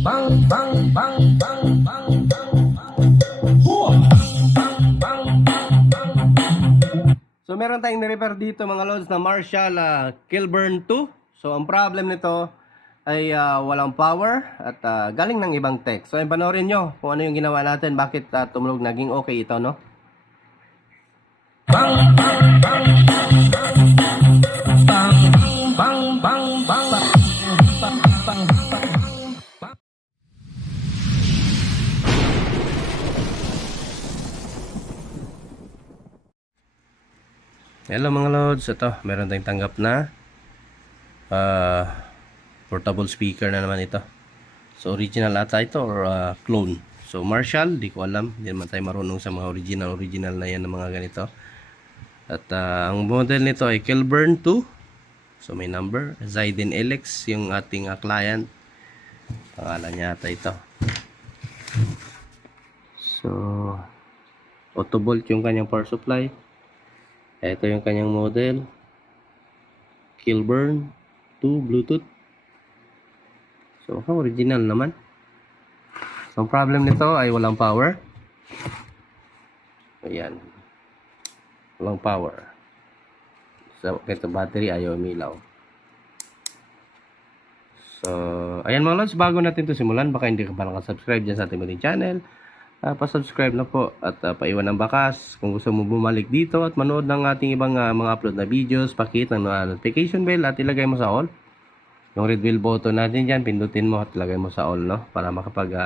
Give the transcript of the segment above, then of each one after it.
Bang bang bang bang bang bang bang. Hua! Bang bang bang bang. So meron tayong ni-repair dito mga lods na Marshall Kilburn 2. So ang problem nito ay walang power at galing ng ibang tech. So panoorin nyo kung ano yung ginawa natin, bakit tumulog, naging okay ito, no? Bang bang bang bang bang bang bang bang bang bang. Hello mga lods, ito meron tayong tanggap na portable speaker na naman ito. So original ata ito or clone. So Marshall, di ko alam, hindi naman tayo marunong sa mga original na yan ng mga ganito. At ang model nito ay Kilburn 2. So may number, Zaiden LX yung ating client. Pangalan niya ata ito. So auto volt yung kanyang power supply. Ito yung kanyang model, Kilburn 2 Bluetooth. So original naman. So ang problem nito ay walang power. Ayan, walang power. So ito battery ayaw umilaw. So ayan mga lods, bago natin to simulan, baka hindi ka pa nakasubscribe dyan sa ating mating channel, pa-subscribe na po at paiwan ng bakas. Kung gusto mo bumalik dito at manood ng ating ibang mga upload na videos, pakihit ng notification bell at ilagay mo sa all. Yung red bell button natin dyan, pindutin mo at ilagay mo sa all, no? Para makapag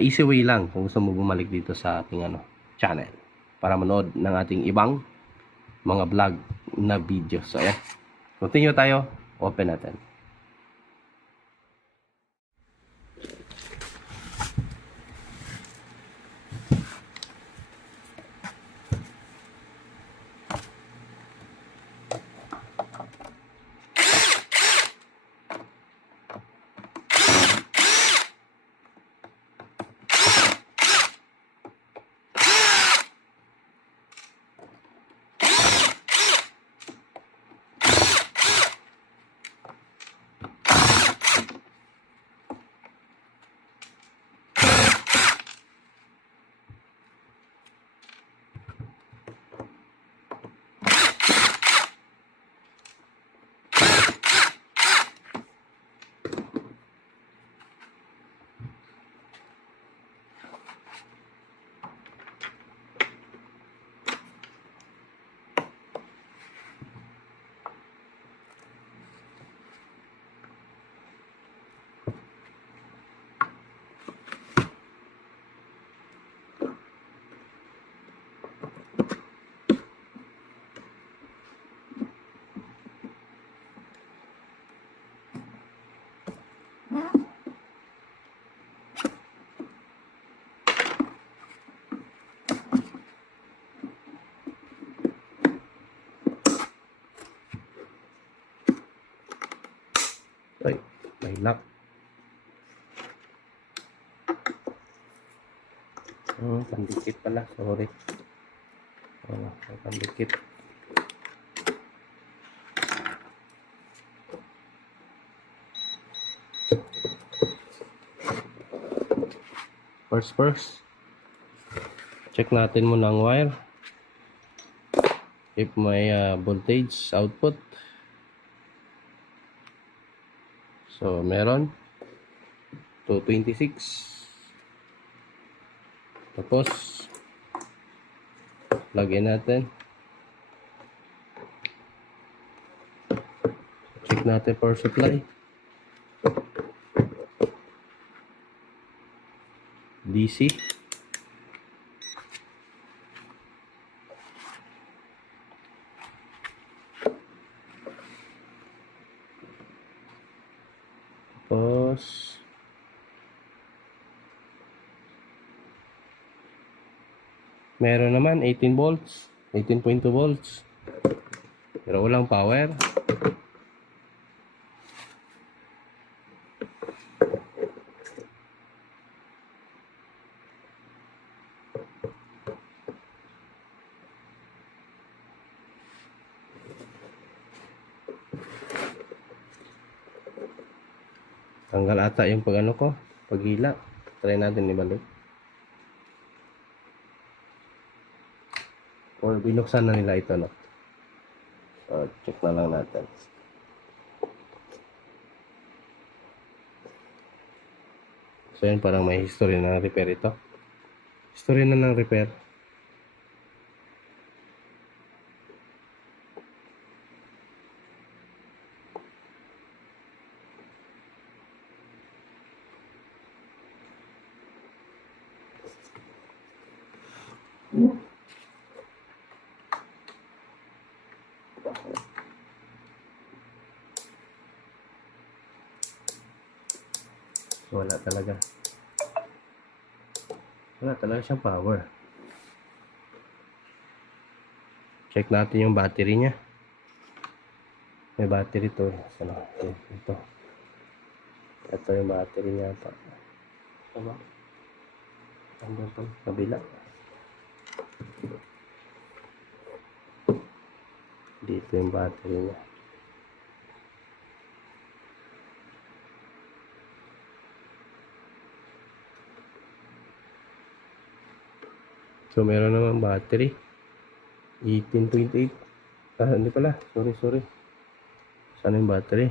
easy way lang kung gusto mo bumalik dito sa ating channel para manood ng ating ibang mga vlog na videos. So ayan, continue tayo, open natin. Ay, may lock. Pandikit pala, sorry. Pandikit. First, check natin muna ang wire. If may voltage output. So, meron 226. Tapos lagyan natin. Check natin power supply. DC. Tapos meron naman 18 volts, 18.2 volts. Pero walang power. Tanggal ata yung pag ano ko, paghila. Try natin ibalik. Or binuksan na nila ito, no? So, check na lang natin. So, yan parang may history na repair ito. History na ng repair. Wala talaga. Wala talaga siyang power. Check natin yung battery niya. May battery to. Sana? Ito. Ito yung battery niya pa. Tama? Andun pa. Kabila. Dito yung battery niya. So, meron naman battery. 18.8. Ah, hindi pala. Sorry. Saan yung battery?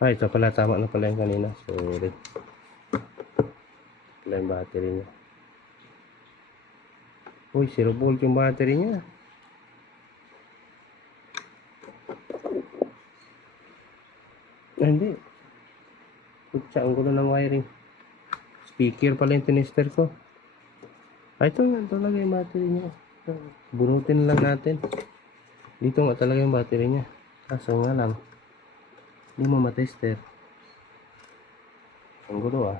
Ah, ito pala. Tama na pala yung kanina. Sorry. Ito pala yung battery niya. Uy, 0 volt yung battery niya. Ah, hindi. Kutsa, ang gulo ng wiring. Speaker pala yung tinister ko. Ah, ito nga talaga yung battery niya. Bunutin lang natin. Dito nga talaga yung battery niya. Kaso nga lang, hindi mo matester. Ang gulo ah.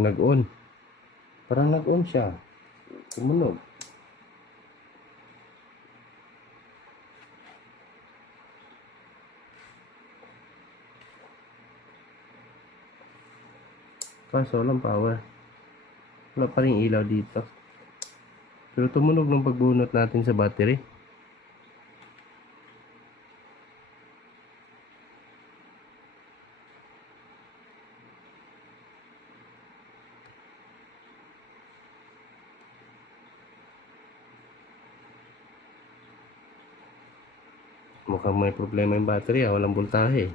Nag-on. Parang nag-on siya. Tumunog. Kaso walang power. Wala pa rin ilaw dito. Pero tumunog ng pagbunot natin sa battery. Mukhang may problema yung battery ah. Walang voltahe.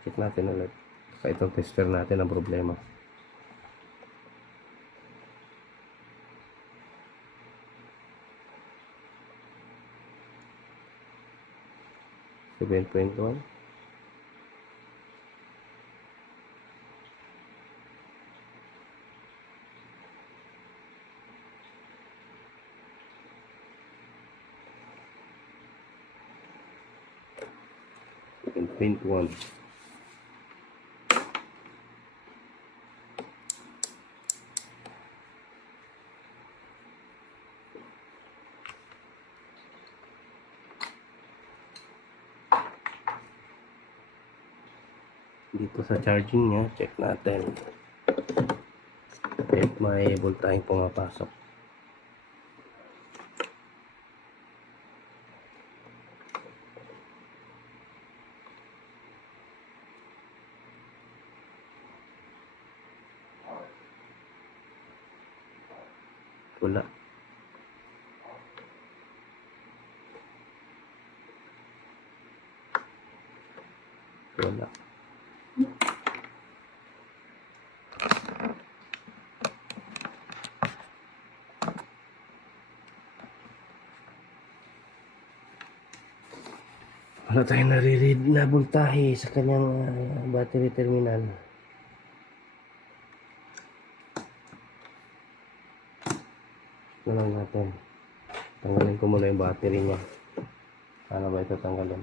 Check natin ulit. Sa itong tester natin ang problema. Seven point one. Paint one. Dito sa charging niya, check natin if may voltaheng pumapasok. Wala. Wala. Wala tayong nare-read na voltahe sa kanyang battery terminal. Ito lang natin. Tanggalin ko muna yung battery niya. Paano ba ito tanggalin?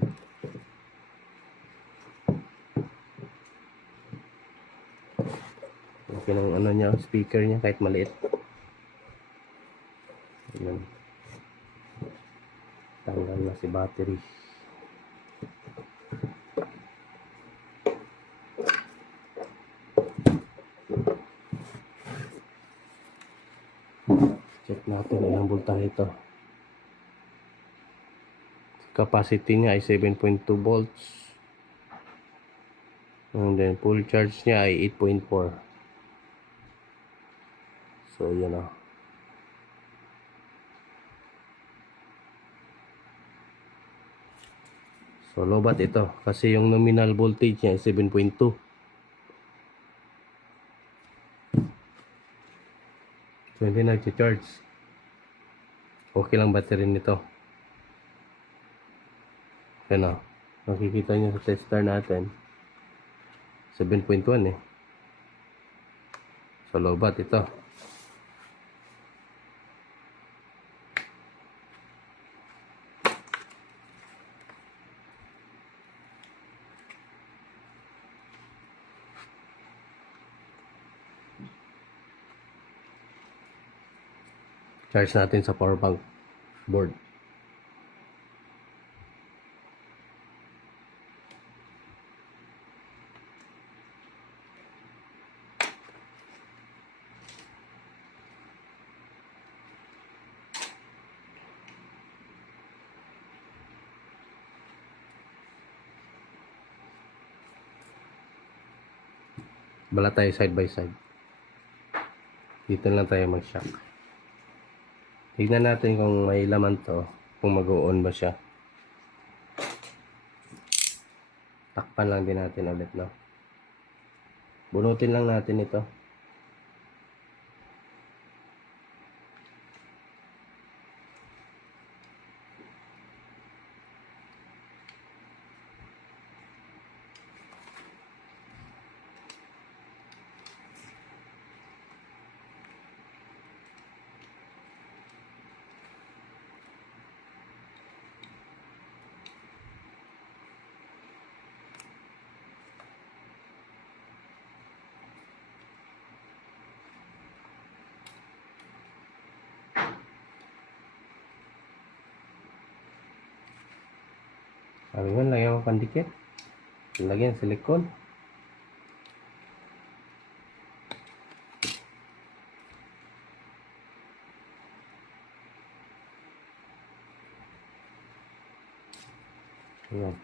Okay ng ano niya, speaker niya kahit maliit. Ayan. Tanggal na si battery. Check natin ilang voltahe ito. Capacity niya ay 7.2 volts. And then full charge niya ay 8.4. So yan o. So lobat ito kasi yung nominal voltage niya ay 7.2. So hindi nag-charge. Okay lang battery nito. Yan o. Makikita nyo sa tester natin. 7.1 eh. So lobat ito. Charge natin sa power bank board. Bala tayo side by side. Dito lang tayo mag-shock. Tignan natin kung may laman to. Kung mag-on ba siya. Takpan lang din natin ulit, no? Bunutin lang natin ito. Sabi mo, lagyan mo pandikit. Lagyan silikon. Ayan.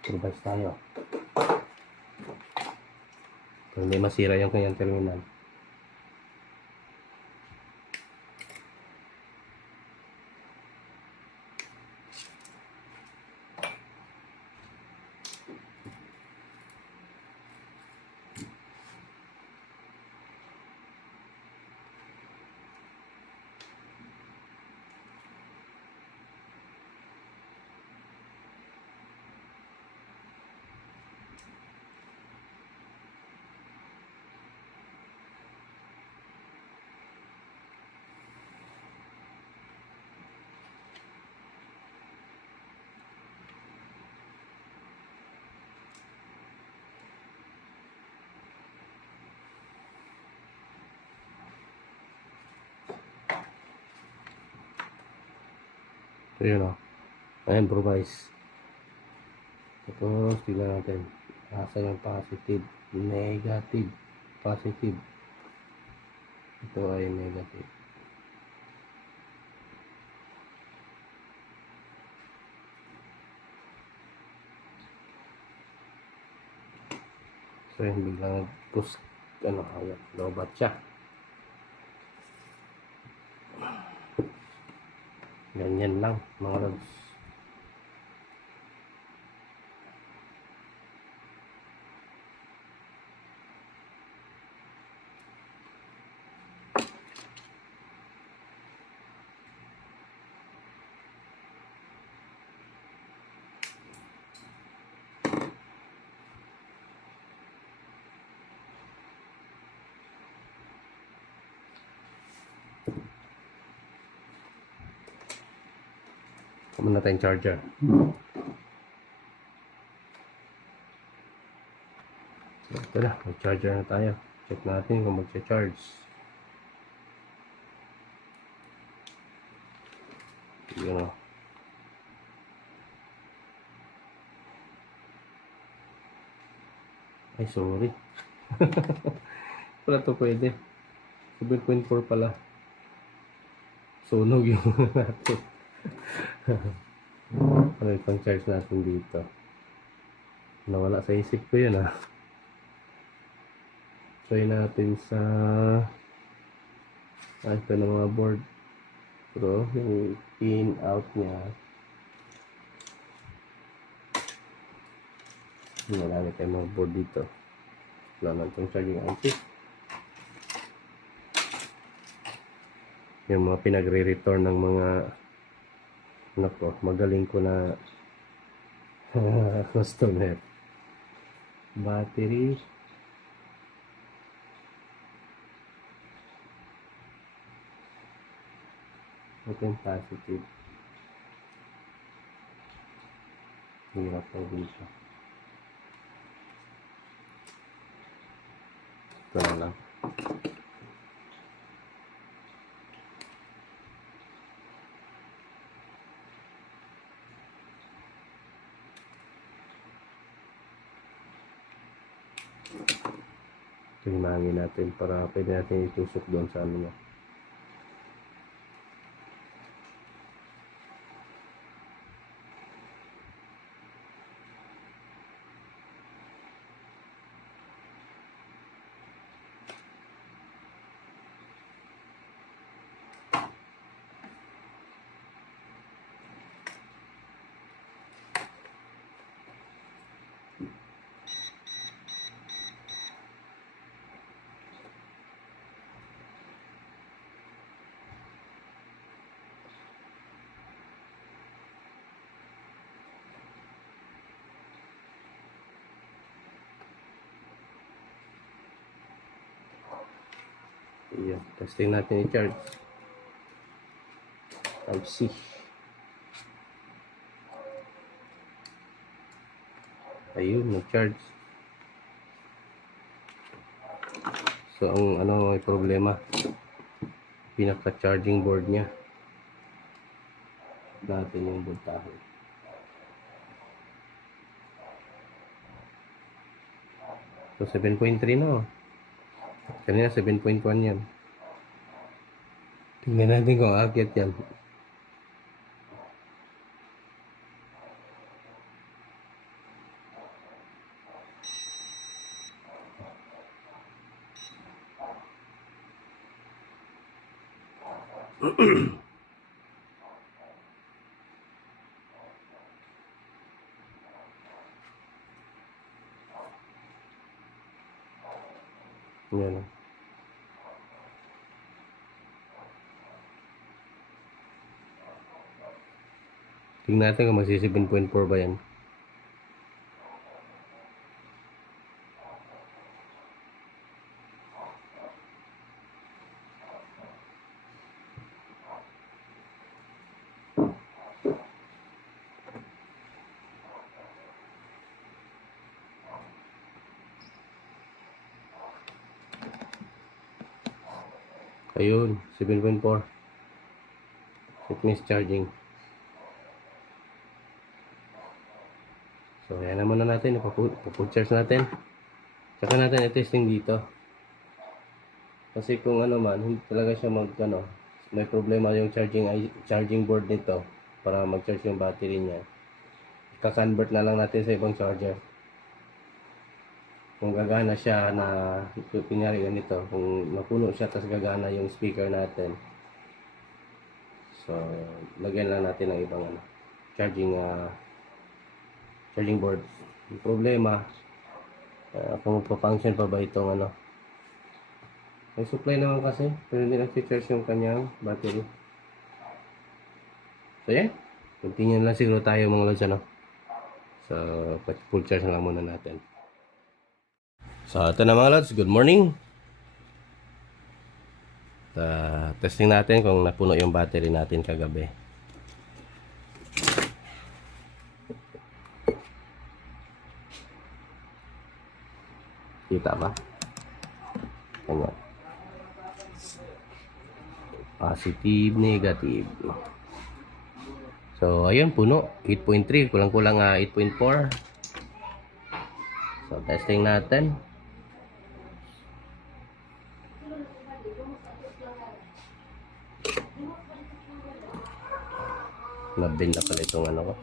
Turbines tayo. Kung hindi masira yung kanyang terminal. So yun o. Ayan, improvise. Tapos tignan natin. Asa yung positive, negative, positive. Ito ay negative. So yun, biglang push, ayan, lobat siya. Ganyan lang mga lods. Kumuna tayong charger. Ito na, may charger na tayo. Check natin kung magsa-charge. Yun o. Ay, sorry. Wala to pwede. 7.4 pala. Sunog yung natin. Ano itong charge natin dito? Nawala sa isip ko yun ah. Try natin sa ito na mga board. Pero yung in out niya marami tayong mga board dito. Wala na itong charging IC. Yung mga pinagre-return ng mga nako, magaling ko na customer. Battery. Ito yung positive. Hirap po dito. Ito na lang. Ito yung mahangin natin para pwede natin itusok doon sa ano niya. Ayan, testing natin i-charge. Type C. Ayun, nag-charge. So, ang ano may problema, pinaka-charging board niya. Natin yung voltahe. So, 7.3 na. Kanina 7.1 yan. Tingnan natin kung aakyat yan. Yan. Tingnan natin kung magsi 7.4 ba yan. Ayun, 7.4. Fitness charging. So, ayan na muna natin. Ipapu-charge natin. Tsaka natin i-testing dito. Kasi kung ano man, hindi talaga siya may problema yung charging board nito para mag-charge yung battery niya. Ika-convert na lang natin sa ibang charger. Kung gagana siya na pinyari ganito, kung napuno siya tapos gagana yung speaker natin, so lagyan lang natin ng ibang charging board. Yung problema, kung pa-function pa ba itong may supply naman kasi pero hindi nag-charge yung kanyang battery. So yan, continue lang siguro tayo mga lods so full charge na lang muna natin. So, ito na mga lods, good morning. Testing natin kung napuno yung battery natin kagabi. Kita ba? Ganyan. Positive, negative. So, ayun, puno. 8.3, kulang-kulang 8.4. So, So, testing natin. Nabin na pala itong ano ko.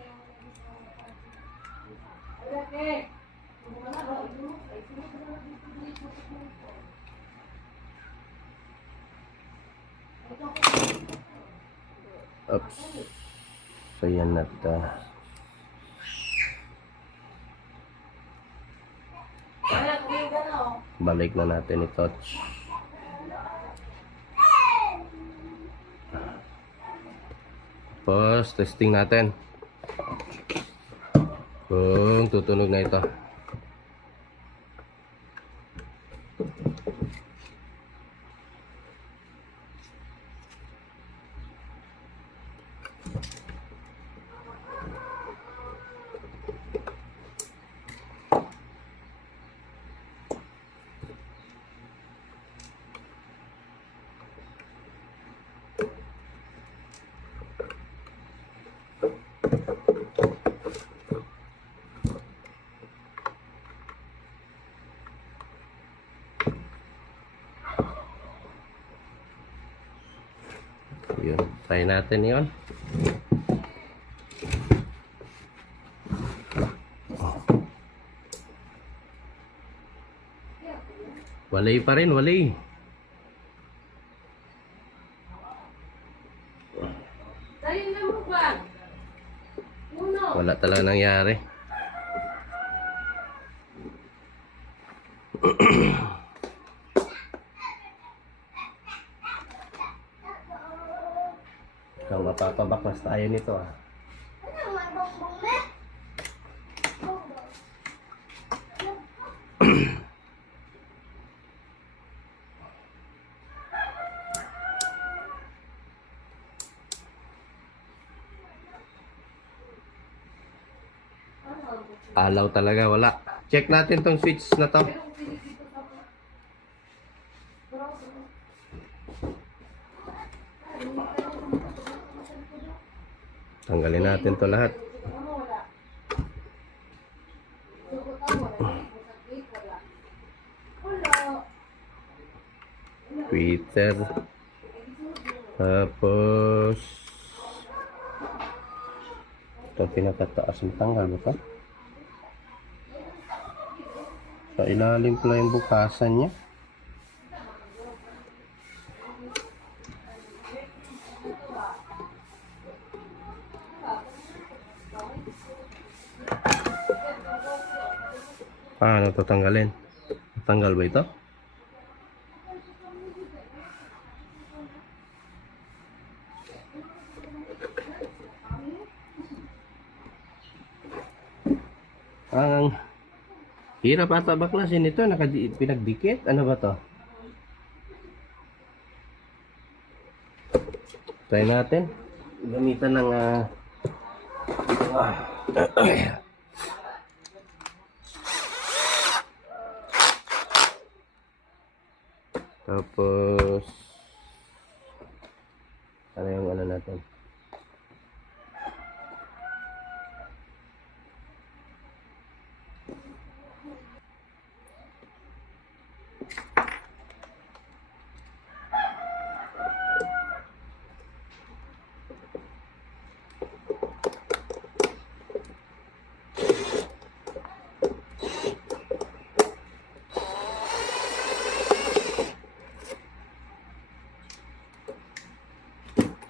Oops. So, yan at balik na natin i-touch. Tapos, testing natin kung tutunog na ito. Yun, try natin yun. Walay pa rin, walay. Wala talaga nangyari. Kung mapapabaklas tayo nito ah. Alaw talaga, wala. Check natin tong switch na to. Tanggalin natin to lahat. Twitter. Tapos ito pinakataas ng tanggal ba ito? Sa ilalim pala yung bukasan niya. Paano ito tanggalin? Tanggal ba ito? Ang hirap ata baklasin ito, pinagdikit. Ano ba to? Try natin. Gamitan ng tapos ano yung ano natin?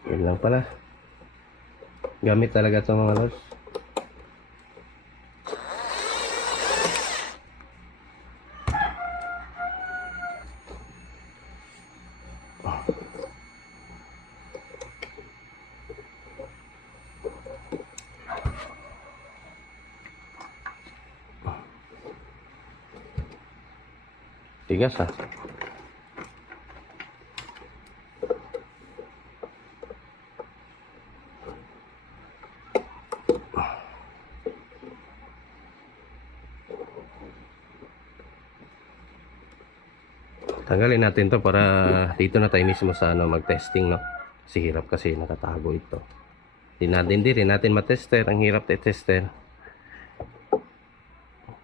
Yun lang pala. Gamit talaga ito mga lods. Tigas ah. Tanggalin natin to para dito na tayo mismo sa ano, mag-testing, no? Kasi hirap kasi nakatago ito. Hindi rin natin matester. Ang hirap i-tester.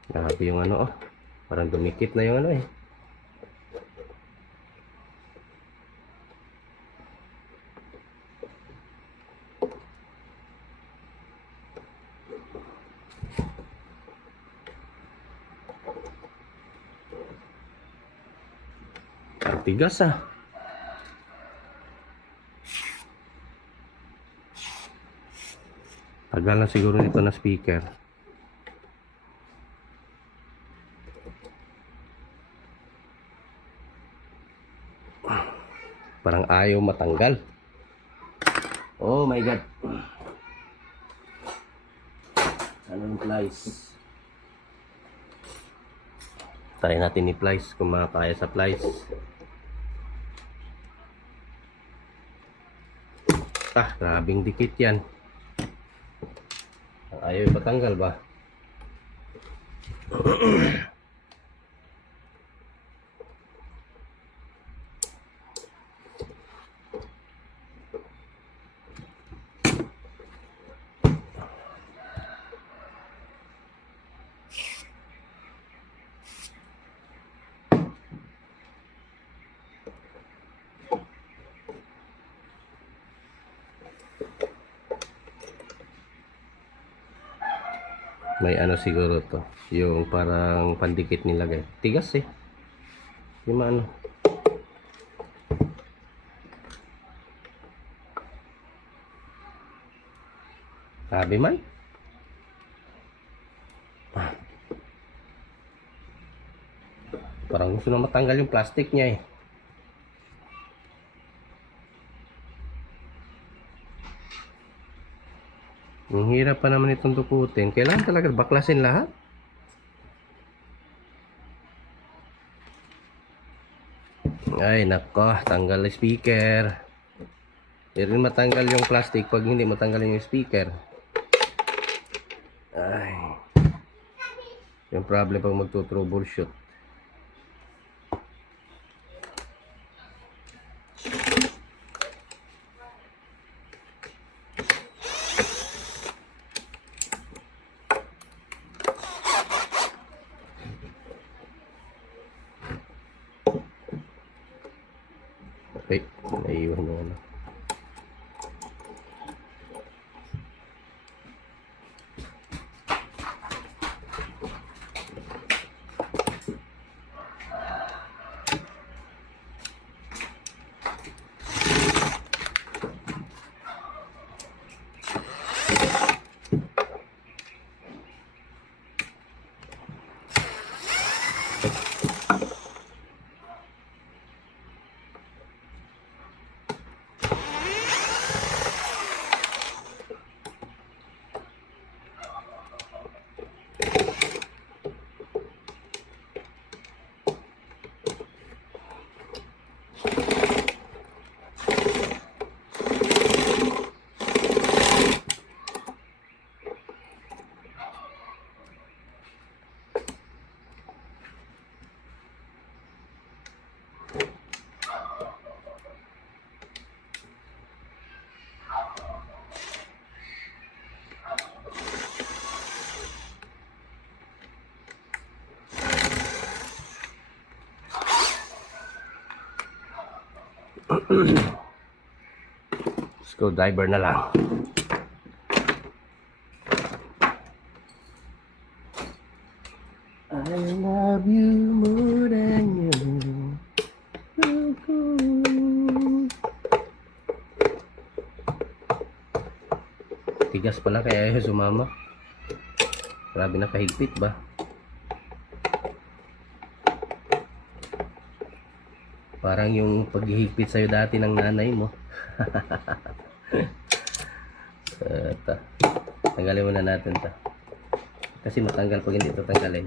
Grabe yung ano, oh. Parang dumikit na yung ano eh. Ang tigas ah. Tagal na siguro nito na speaker. Parang ayaw matanggal. Oh my god. Anong plies? Try natin ni plies kung makakaya sa plies. Grabing dikit yan. Ayaw patanggal ba? May ano siguro to, yung parang pandikit nilagay. Tigas eh. Yung ano. Sabi man. Parang gusto na matanggal yung plastic niya eh. Ang hirap pa naman itong dukutin. Kailangan talaga baklasin lahat. Ay nako, tanggal yung speaker. Hindi rin matanggal yung plastic pag hindi matanggal yung speaker. Ay. Yung problem pag magto-troubleshoot. Okay, naiwan mo na. Screwdriver na lang. I love you more than you. Tigas pala kaya ayaw sumama. Grabe na kahigpit ba? Parang yung paghihigpit sa'yo dati ng nanay mo. Tanggalin muna natin to. Kasi matanggal pag hindi ito tanggalin.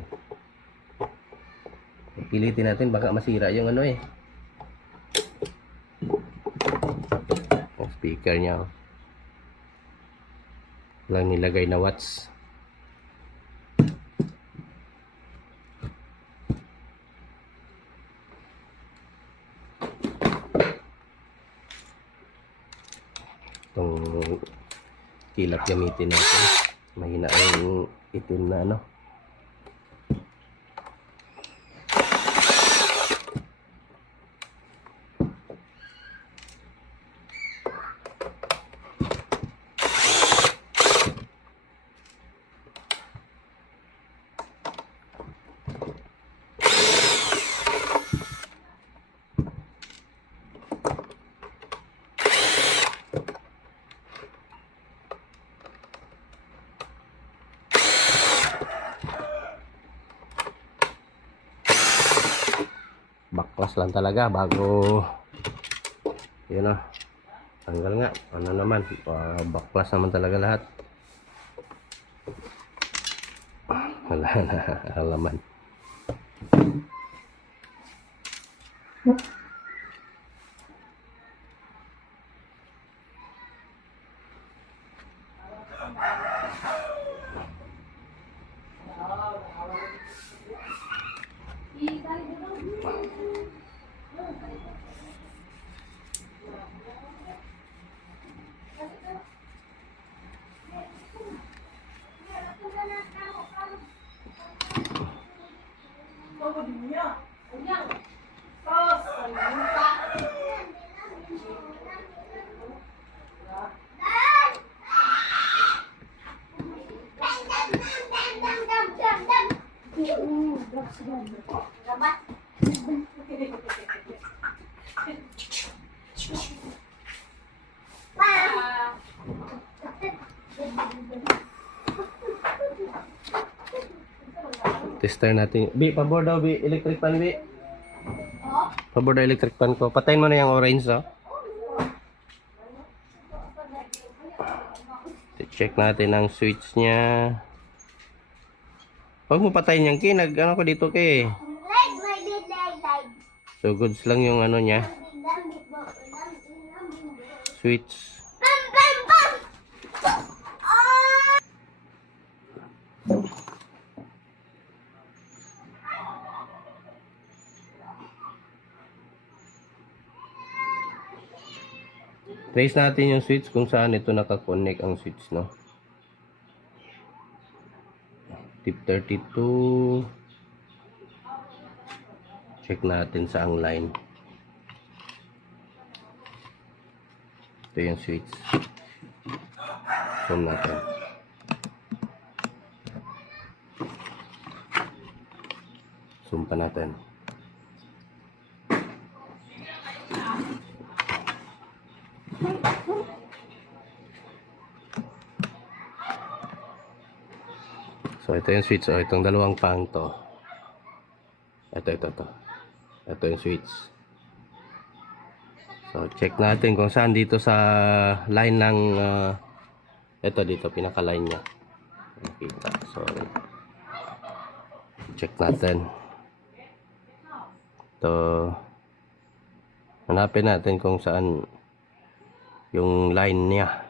Pilitin natin baka masira yung ano eh. Ang speaker niya. Lang nilagay na watts. Itong kilap gamitin natin. Mahina yung itim na ano. lang talaga bago yun o. Tanggal nga. Ano naman, baklas naman talaga lahat. Wala na halaman. Tester natin. Bi, pabor daw, Bi. Electric pan, Bi. Pabor daw electric pan ko. Patayin mo na yung orange, no? Check natin ang switch niya. Huwag mo patayin yung key. Ano ko dito, kay. So, goods lang yung ano niya. Switch. Trace natin yung switch kung saan ito nakakonect ang switch, no? Tip 32. Check natin sa ang line. Ito yung switch. Zoom natin. Zoom pa natin. So, ito yung switch. O, itong dalawang pang to. Ito. Ito yung switch. So, check natin kung saan dito sa line ng ito dito, pinaka-line niya. Nakita. Sorry. Check natin. Ito. Hanapin natin kung saan yung line niya.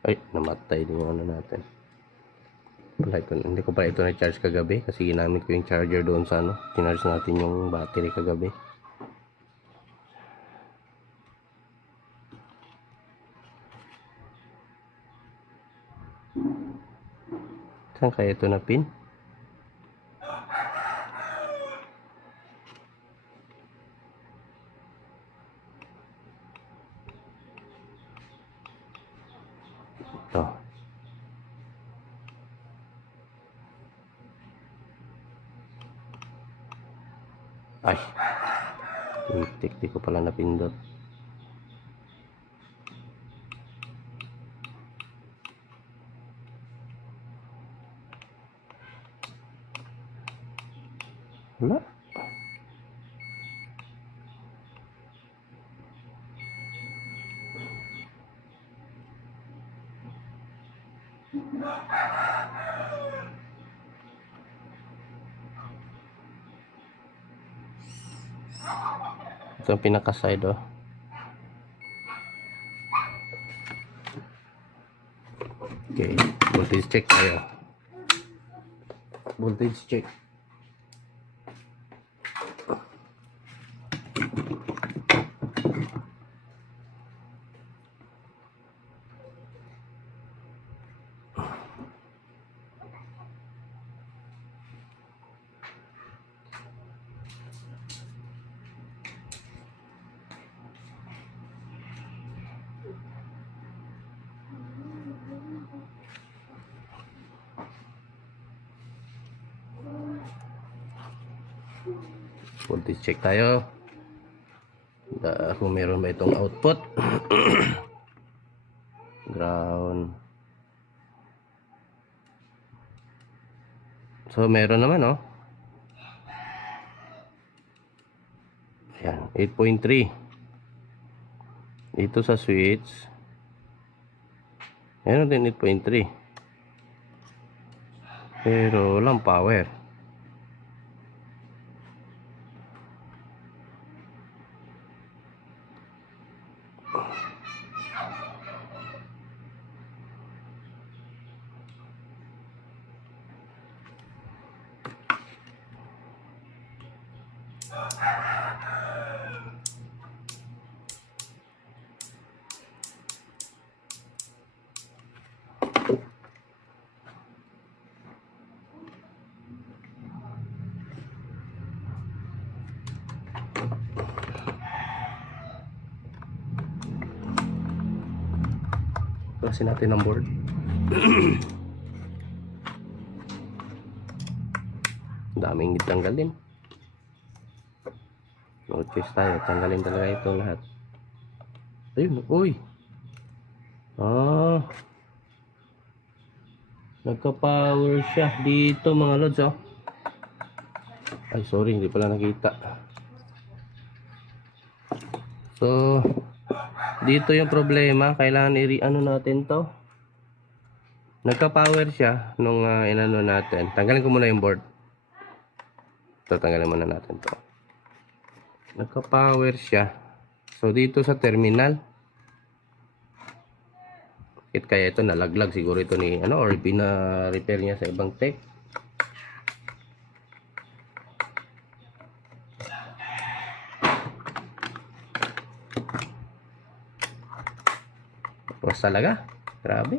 Ay, namatay din yung ano natin. Hindi ko pa ito na-charge kagabi kasi ginamit ko yung charger doon sa ano. Tinarge natin yung battery kagabi. Saan kaya ito na pin? Ito. Ay. Di ko pala napindot. Wala. Ito ang pinaka-side, oh. Okay, voltage check tayo. Voltage check. Voltage check tayo. Kung meron ba itong output. Ground. So meron naman, oh. Ayan, 8.3. Dito sa switch, meron din 8.3. Pero walang power. Klasin natin ang board. Daming ditanggalin. No choice tayo. Tanggalin talaga ito lahat. Ayun. Uy. Nagka-power siya dito mga lods, oh. Ay, sorry. Hindi pala nakita. So, dito yung problema. Kailangan i-ano natin to. Nagka-power siya nung inano natin. Tanggalin ko muna yung board. Ito, tanggalin muna natin to. Nagka-power siya. So, dito sa terminal. Kaya ito nalaglag siguro ito ni ano, or pina-repair niya sa ibang tech. Tapos talaga. Grabe.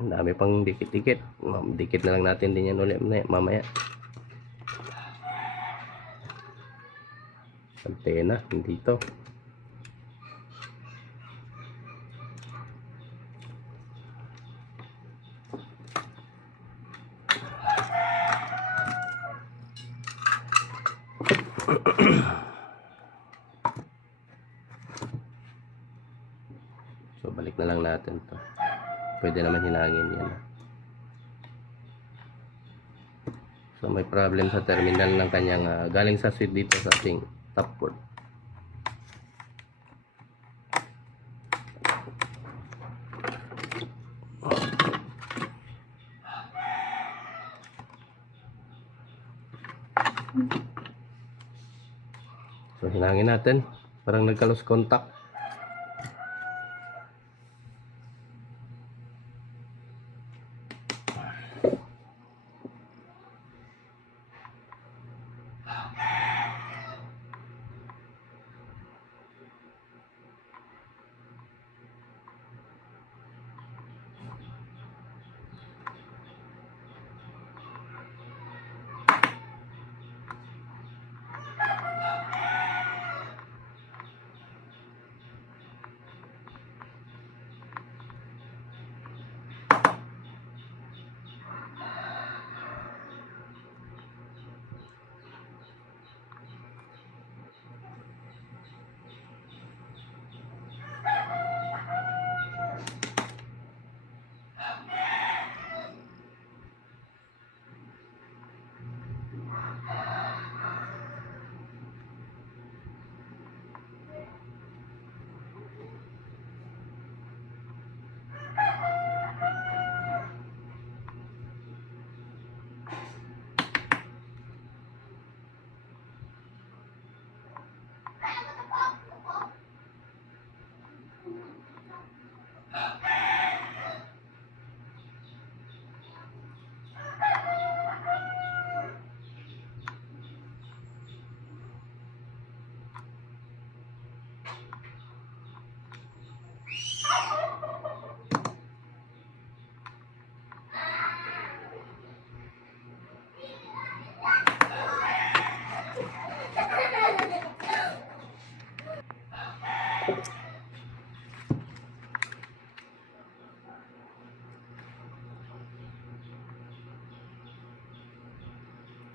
Ang dami pang dikit-dikit. Dikit na lang natin din yan ulit mamaya. Antena, dito. So, balik na lang natin to. Pwede naman hinangin yan. So, may problem sa terminal ng kanyang galing sa switch dito sa ating top board. So, hinangin natin. Parang nagka-lose contact.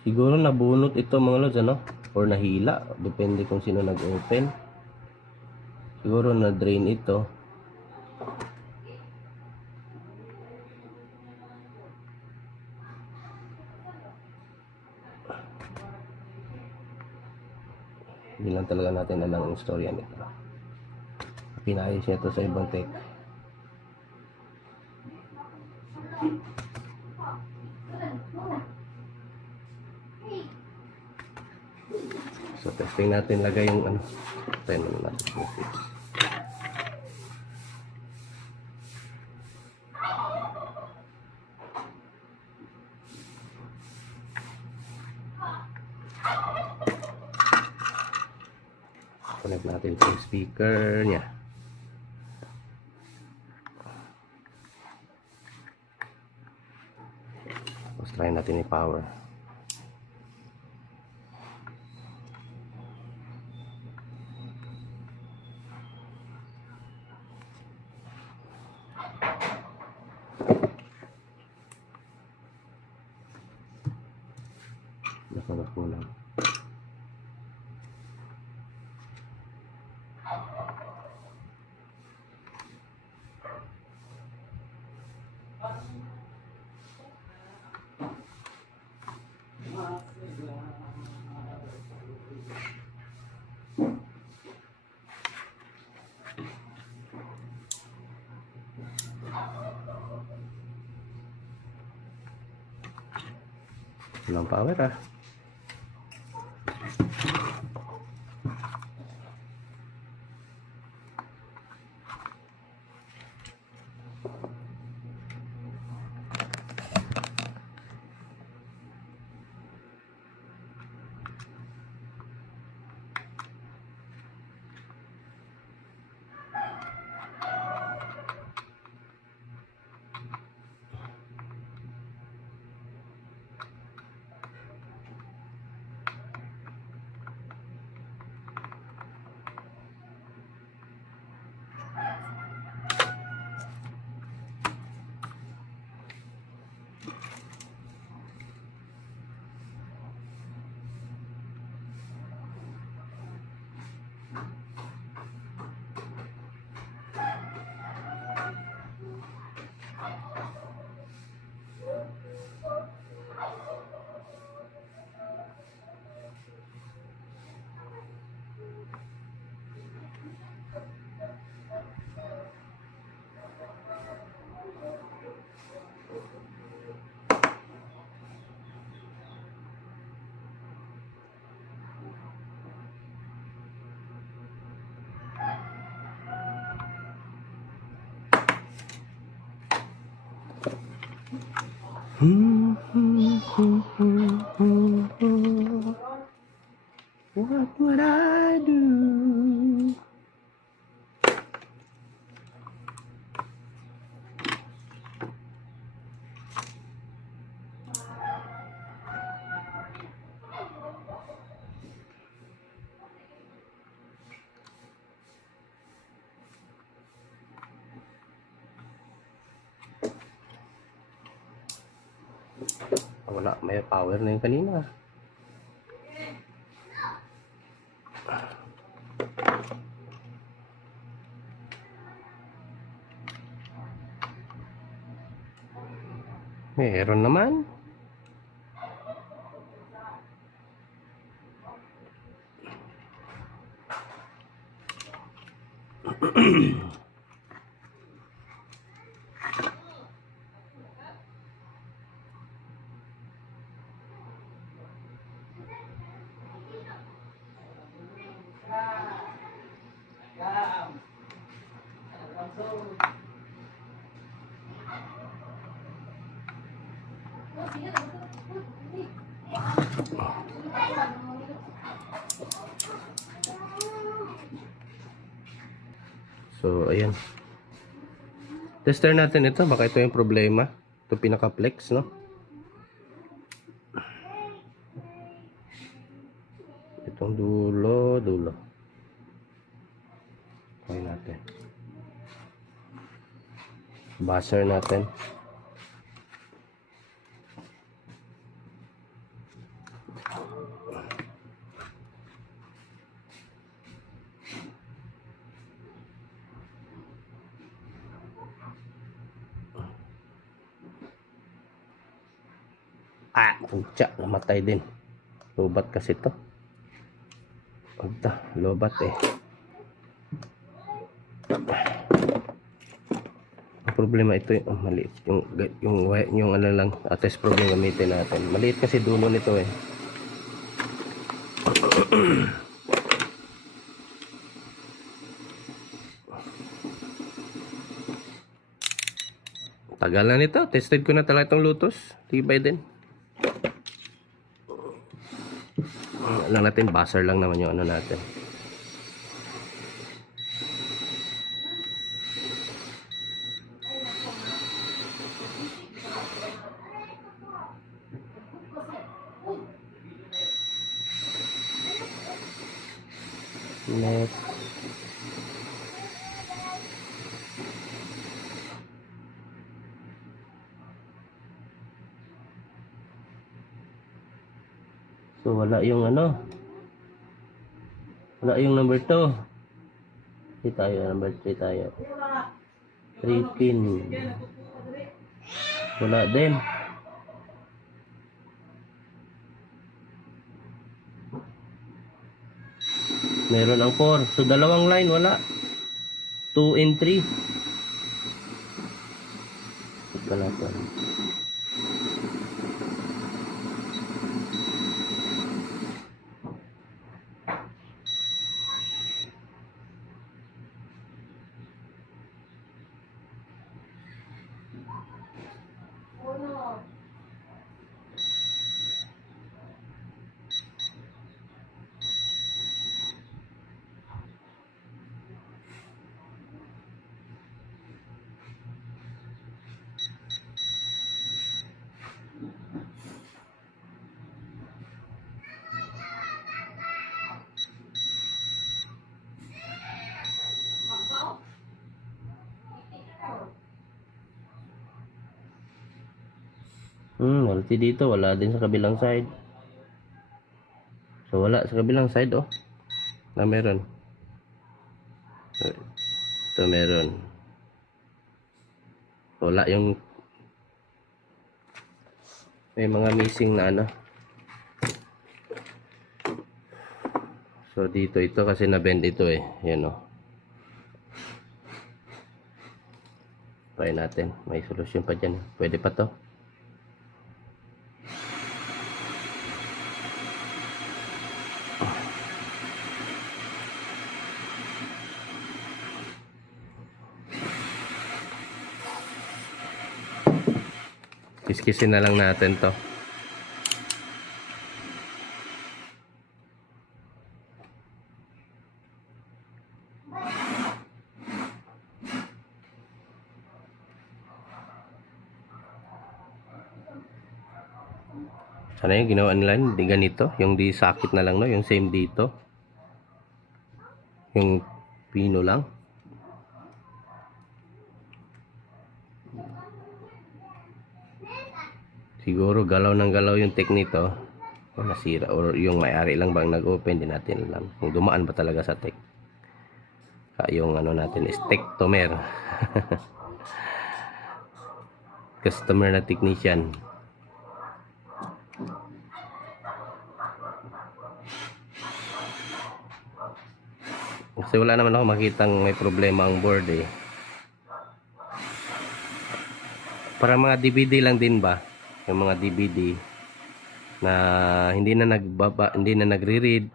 Siguro nabunot ito mga lods, ano? Or nahila. Depende kung sino nag-open. Siguro na-drain ito. Hindi lang talaga natin alam ang istorya nito. Pinayos niya ito sa ibang tech. So testing natin, lagay yung ano. Tayo muna natin yung fix. Connect natin yung speaker niya. Tapos try natin i-power. Nakakulang. Walang power ah. What would I do? Wala, may power na yung kanina. Meron naman. So, ayan. Tester natin ito. Baka ito yung problema. Ito pinaka-flex, no? Itong dulo. Okay natin. Buzzer natin. Pucha, namatay din. Lobat kasi to. Ito, lobat eh. Ang problema ito yung maliit. Yung ano lang, test probe yung gamitin natin. Maliit kasi dulo nito eh. Tagal na nito. Tested ko na talaga itong Lotus. Tibay din. Lang natin, buzzer lang naman yung ano natin. Next. So wala yung ano. Wala yung number 2. Hindi tayo, number 3 tayo. 3 pin. Wala din. Meron ang 4. So dalawang line wala. 2 and 3. Ito natin. Multi dito, wala din sa kabilang side. So wala sa kabilang side oh. Na meron. Ito meron. Wala yung may mga missing na ano. So dito ito kasi na-bend ito eh. Yan oh. Try natin. May solusyon pa dyan. Pwede pa to. Kiskisin na lang natin to. Sana yung ginawa nila, hindi ganito. Yung di sakit na lang, no? Yung same dito. Yung pino lang. Siguro galaw ng galaw yung technique nito. O nasira. Or yung may-ari lang bang nag-open, din natin alam. Kung dumaan ba talaga sa tech. Yung ano natin is techtomer. Customer na technician. Kasi wala naman ako makitang may problema ang board eh. Para mga DVD lang din ba? Yung mga DVD na hindi na nagre-read.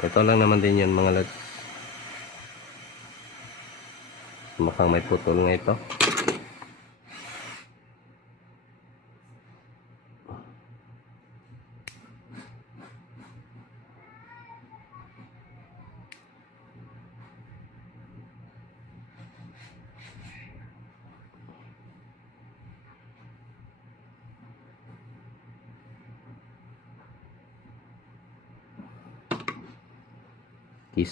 Ito lang naman din yun mga lads. Mukhang may putol nga ito.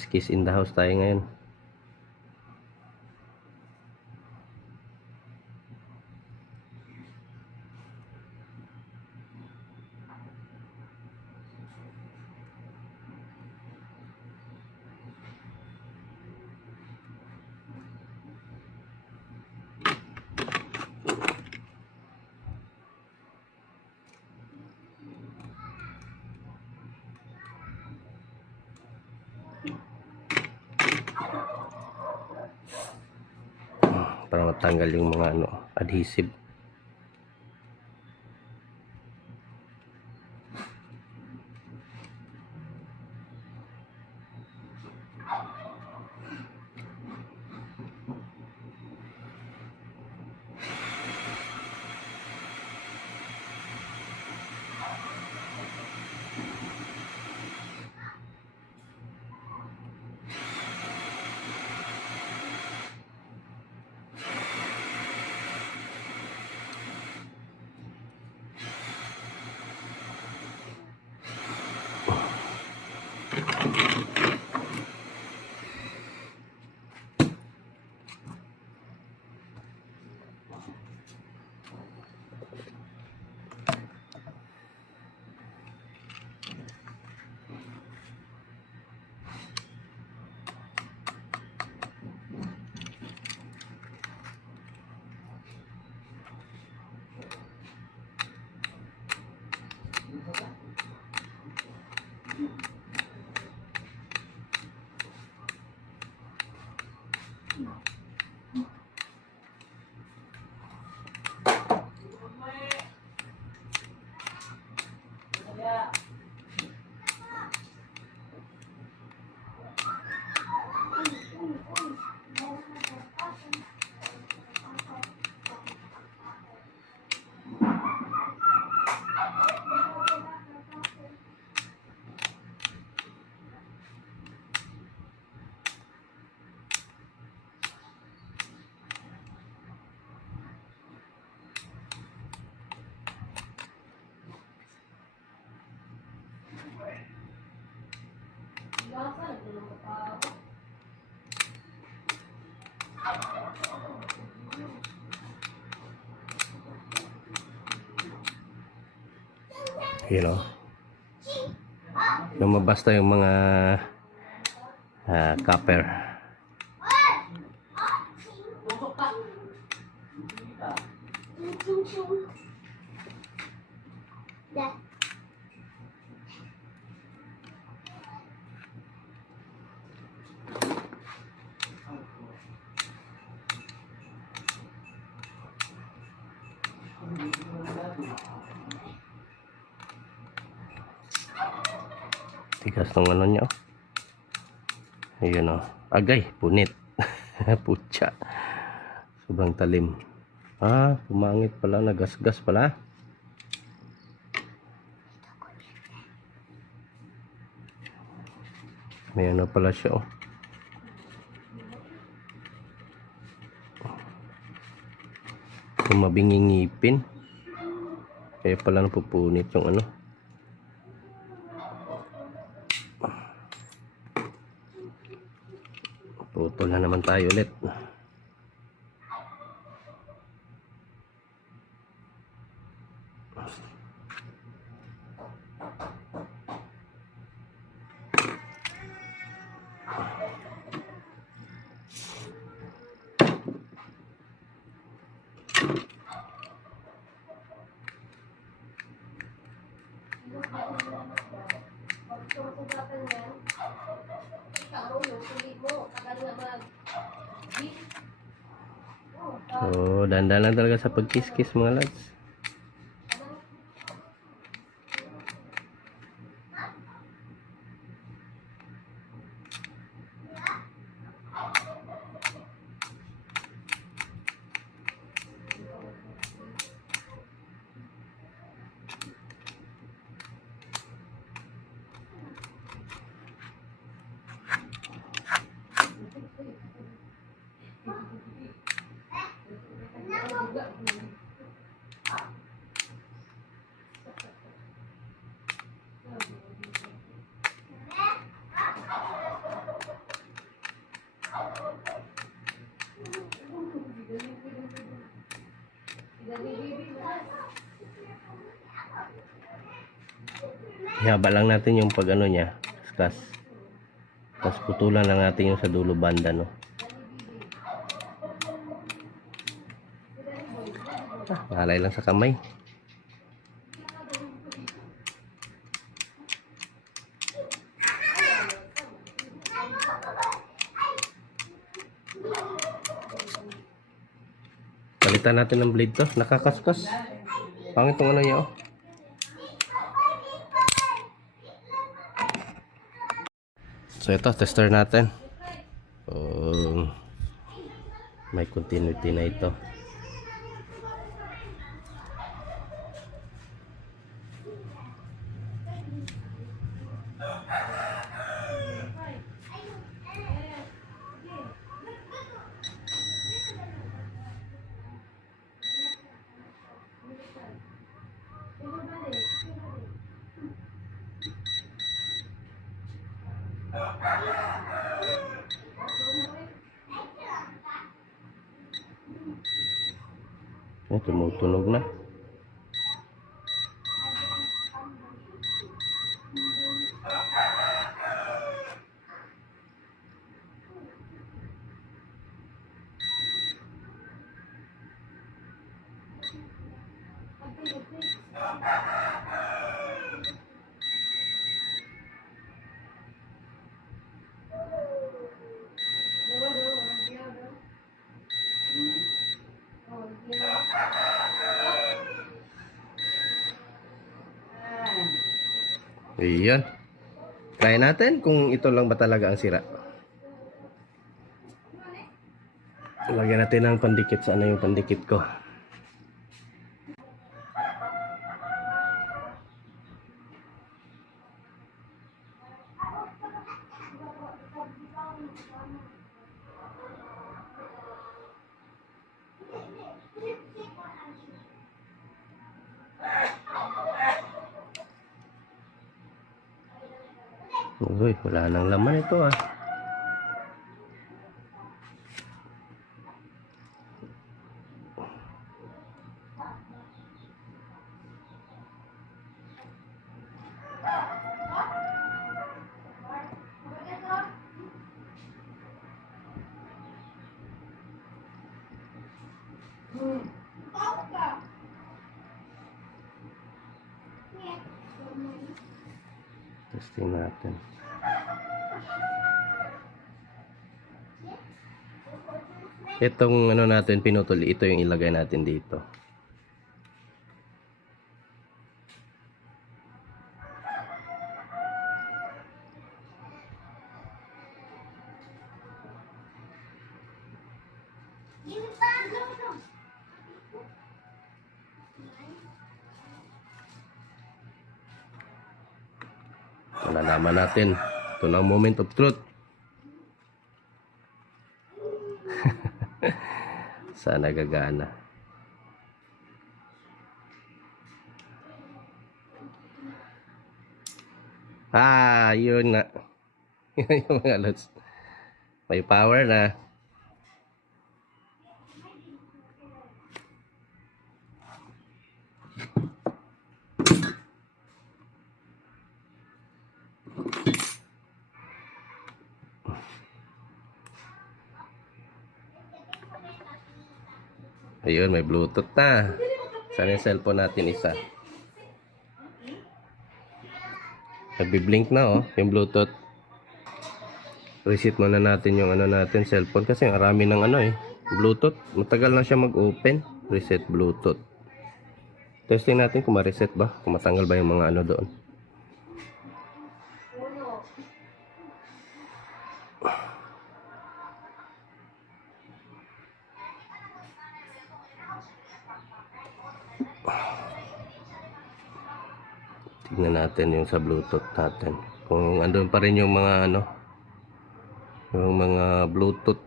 Kiss in the house tayo ngayon. Para matanggal yung mga adhesive. Lumabas na yung mga copper. Tigas ng niya. Ayun agay, punit. Putya. Sobrang talim. Pumangit pala, nagasgas pala. May pala siya Mabinging ngipin. Kaya pala napupunit yung Putol na naman tayo ulit. So, dandan lang talaga sa pagkiskis mga lads. Ihaba lang natin yung pag niya, kaskas. Tapos putulan lang natin yung sa dulo banda Mahalay lang sa kamay. Palitan natin ng blade to. Nakakaskas. Pangit tong ano niya oh. So ito, tester natin. May continuity na ito. Tumutunog na. Ayan. Try natin kung ito lang ba talaga ang sira. Lagyan natin ng pandikit. Saan na yung pandikit ko? Uy, wala nang laman ito ah. Testing natin. Itong ano natin pinutol, ito yung ilagay natin dito. Malalaman natin. Ito na ang moment of truth. Sana gagana. Yun na. Yun yung mga lods. May power na. Ayun, may Bluetooth na. Saan yung cellphone natin isa? Nagbi-blink na oh, yung Bluetooth. Reset muna natin yung ano natin, cellphone. Kasi marami ng ano Bluetooth. Matagal na siya mag-open. Reset Bluetooth. Testing natin kung ma-reset ba. Kung matanggal ba yung mga ano doon. Tingnan natin yung sa Bluetooth natin. Kung andun pa rin yung mga ano, yung mga Bluetooth.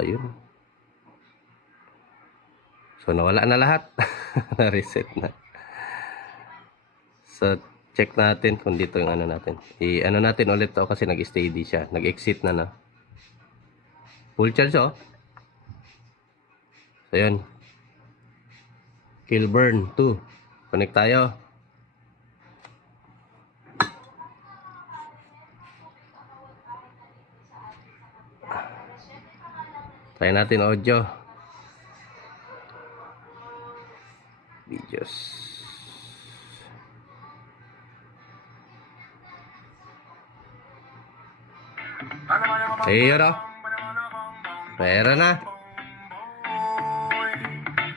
Ayun. So nawala na lahat. Na-reset na. So check natin kung dito yung ano natin. I-ano natin ulit to kasi nag-steady siya. Nag-exit na. Full charge oh. So yun. Kilburn 2. Connect tayo. Try natin audio. Videos. Ayun o. Meron na.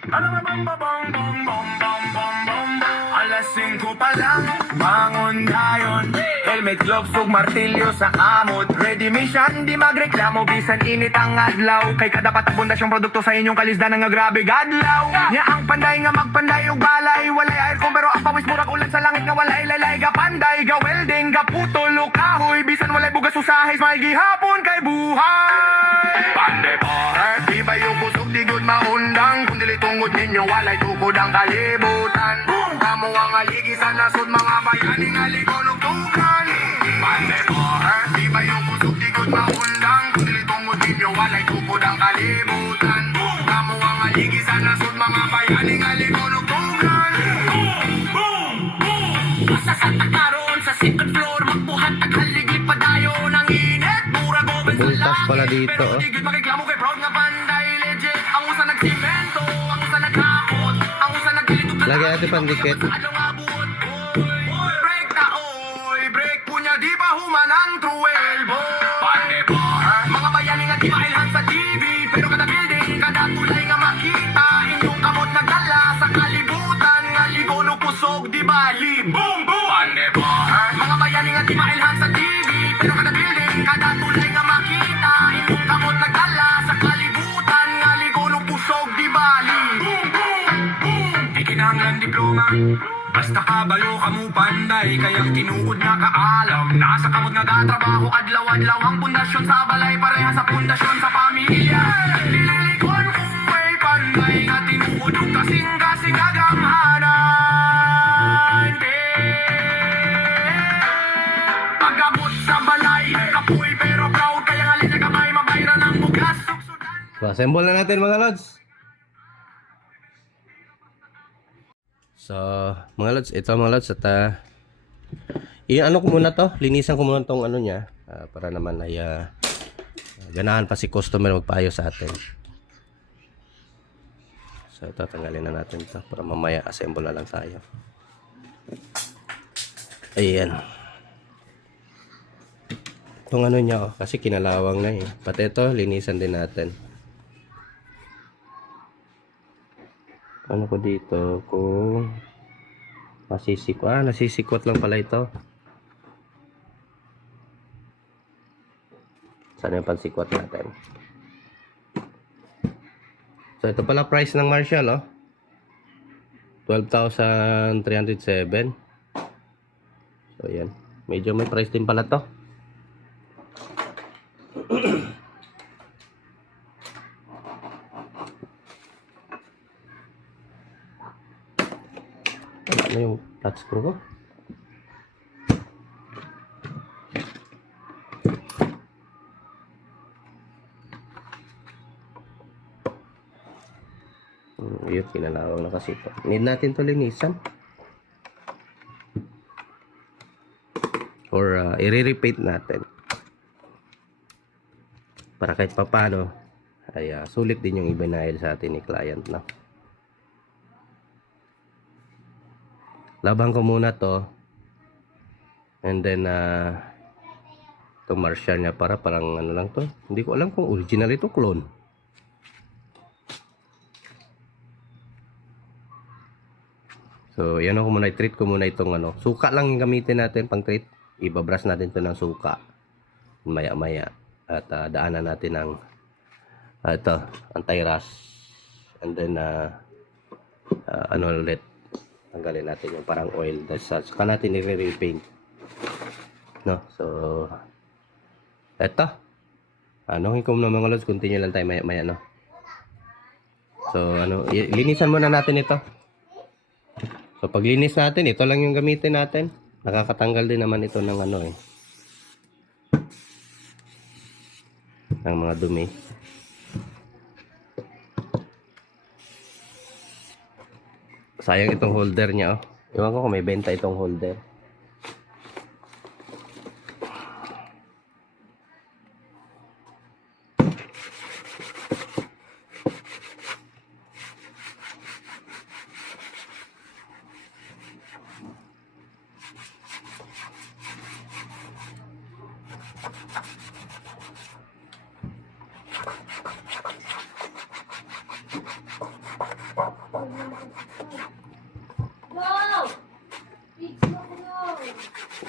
Alam mo bang babang bang bang bang bang bang bang. Alas 5 pa lang, bangon ngayon. Helmet, gloves, ug martilyo sa kamot. Ready mission, di magreklamo. Bisan init ang adlaw. Kay kada patabundas yung produkto sa inyong kalisdan nga grabe gadlaw. Nya ang panday nga magpanday ug balay. Walay aircon pero ang pawis murag ulan sa langit nga walay lalay. Ga panday, ga welding, ga putol o kahoy. Bisan walay bugas usahis, may gihapon kay buhay. Pande por, di ba yung kusog di good maundang. Kung dili tungod ninyo walay tukod ang kalibutan. Kamo ang aligi sa nasod mga bayani nga ligon ug tukan. Pande por, di ba yung kusog di good maundang. Kung dili tungod ninyo walay tukod ang kalibutan. Kamo ang aligi sa nasod mga bayani nga ligon ug tukan. Sa Santa Caron sa second floor magbuhat at haligli padayon ang init. Murag oven sa Bultas langit. pala dito, Pero oh. di gud makiklamo kay proud nga panday legit. Ang usa nagsimento, ang usa naghakot, ang usa nagdilito ka. Lagyan natin pandikit. Adlaw nga buot, oy. Break ta oy, break punya di ba human ang truel boy. Pande bar, mga bayani nga di mailhan sa TV, pero kada building kada tulay nga makita. Inyong kamot nagdala sa kalibutan nga ligon ug kusog di bali. Boom boom. Pande bar, mga bayani nga di mailhan sa TV, pero kada building kada tulay nga makita. Inyong kamot nagdala sa kalibutan nga ligon ug kusog di bali. Boom boom boom. Di kinahanglan diploma. Basta kabalo ka mo panday, kayang tinuod nga kaalam. Nasa kamot nga gatrabaho, adlaw-adlaw ang pundasyon sa balay, pareha sa pundasyon sa pamilya. Nililikon kung may panday nga tinuod ug kasing-kasing agamhanan. Pagabot sa balay, kapoy pero proud, kaya nga linya kamay, mabayra ng bugas. So, assemble na natin mga lods. So, mga lods, ito mga lods at i-ano ko muna to, linisan ko muna tong ano niya para naman ay ganahan pa si customer magpaayos sa atin. So, ito tanggalin na natin to para mamaya assemble na lang tayo. Ayan. Itong ano niya, oh, kasi kinalawang na eh. Pati ito, linisan din natin. Ano ko dito kung nasisikwat lang pala ito. Saan yung pansikwat natin? So ito pala price ng Marshall, oh. 12,307. So yan, medyo may price din pala to. Ano yung flat screw ko? Yun, kinalawang na kasi ito. Need natin to linisan. Or i-repaint natin. Para kahit papano ay sulit din yung ibinail sa atin ni client na. Labang ko muna to. And then itong Marshall niya parang ano lang to. Hindi ko alam kung original ito, clone. So yan ako muna, i-treat ko muna itong ano. Suka lang yung gamitin natin pang treat. Ibabrush natin to ng suka. Maya maya. At daanan natin ng ito, anti-rust. And then ano ulit, tanggalin natin yung parang oil. Saka natin i-repaint. No? So eto, ano ko na mga lods, continue lang tayo maya maya, no? So ano, linisan muna natin ito. So paglinis natin, ito lang yung gamitin natin. Nakakatanggal din naman ito ng ano ng mga dumi. Sayang itong holder niya, oh. Iwan ko kung may benta itong holder.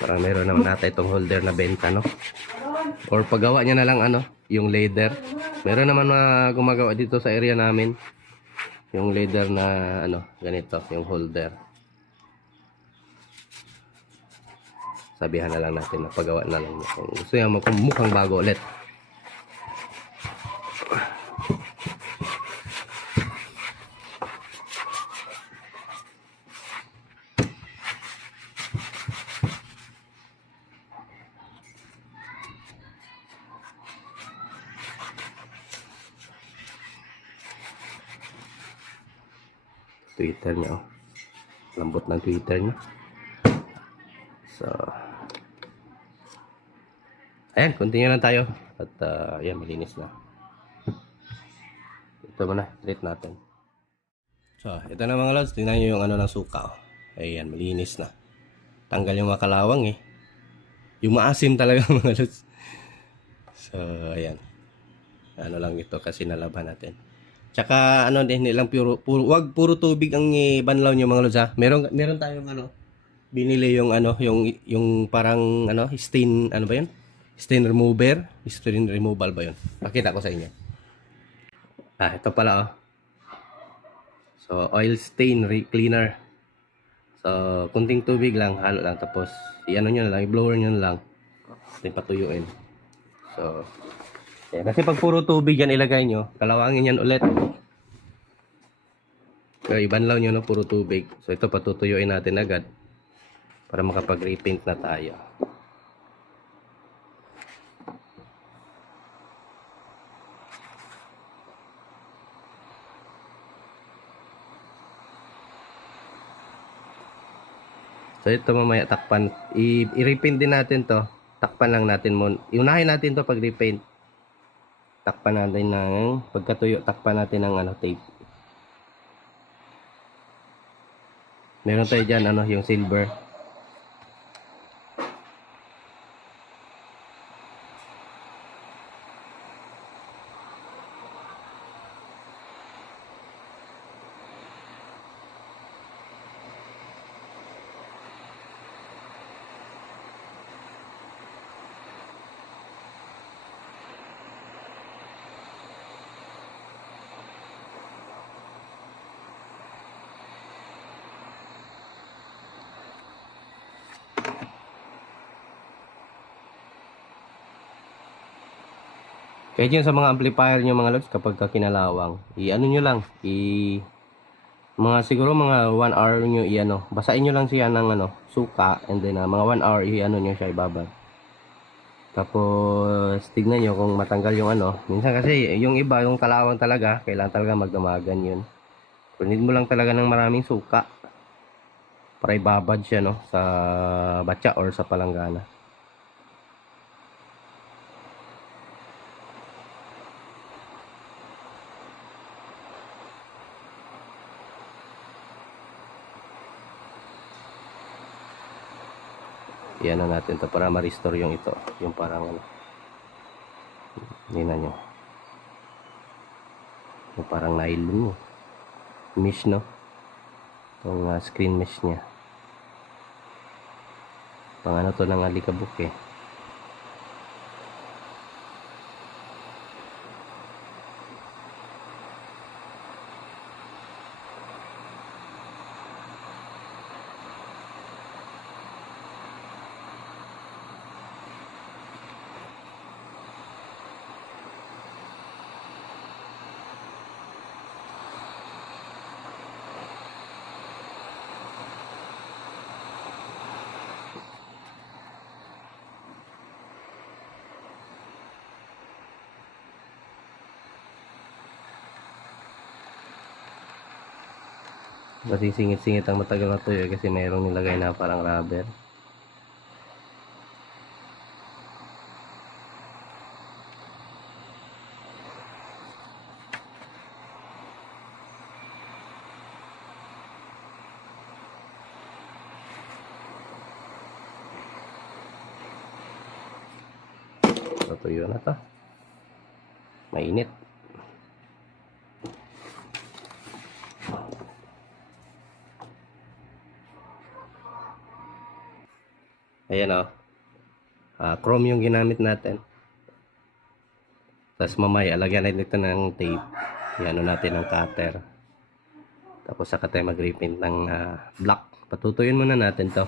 Para meron naman natin itong holder na benta, no? Or paggawa niya na lang, ano, yung leather. Meron naman mga gumagawa dito sa area namin. Yung leather na, ano, ganito, yung holder. Sabihan na lang natin na paggawa na lang niya. Kung gusto niya mukhang bago ulit. Twitter niya, oh. Lambot ng Twitter niya. So, ayan, continue lang tayo. At, ayan, malinis na. Ito muna, treat natin. So, ito na mga lods. Tingnan nyo yung ano ng suka, oh. Ayan, malinis na. Tanggal yung mga kalawang, eh. Yung maasim talaga mga lods. So, ayan. Ano lang ito kasi nalaban natin. Tsaka ano din nilang wag puro tubig ang ibanlaw niyo mga lods ha. Meron tayong ano binili yung ano yung parang ano stain ano ba 'yun? Stain removal ba 'yun? Pakita ko sa inyo. Ito pala oh. So oil stain cleaner. So kunting tubig lang, halo lang tapos i-ano niyo na lang, i-blower niyo na lang. Then patuyuin. So kasi pag puro tubig yan ilagay nyo, kalawangin yan ulit. Kaya ibanlaw nyo no, puro tubig. So ito patutuyuin natin agad para makapag-repaint na tayo. So ito mamaya takpan, i-repaint din natin to. Takpan lang natin muna. Iunahin natin to pag repaint. Takpan natin ng pagkatuyo, takpan natin ng ano tape. Meron tayo diyan ano yung silver. Kaya dyan sa mga amplifier nyo mga lods, kapag kinalawang, i-ano nyo lang, mga siguro mga 1 hour nyo i-ano, basahin nyo lang siya ng ano, suka, and then mga 1 hour i-ano nyo siya ibabad. Tapos, tignan nyo kung matanggal yung ano, minsan kasi yung iba, yung kalawang talaga, kailangan talaga magdamagan yun. Need mo lang talaga ng maraming suka, para ibabad siya no, sa batya or sa palanggana. Iyan na natin to para ma-restore yung ito. Yung parang ano. Hindi na nyo. Yung parang nylon mo. Mesh no. Itong screen mesh nya. Pang ano to ng alikabok eh. Kasi singit-singit ang matagal na tuyo kasi mayroong nilagay na parang rubber. So tuyo na to. Mainit. Ayan o. Chrome yung ginamit natin. Tapos mamaya, lagyan natin ito ng tape. Yan natin ng cutter. Tapos saka tayo mag-repaint ng black. Patutuyun muna natin to.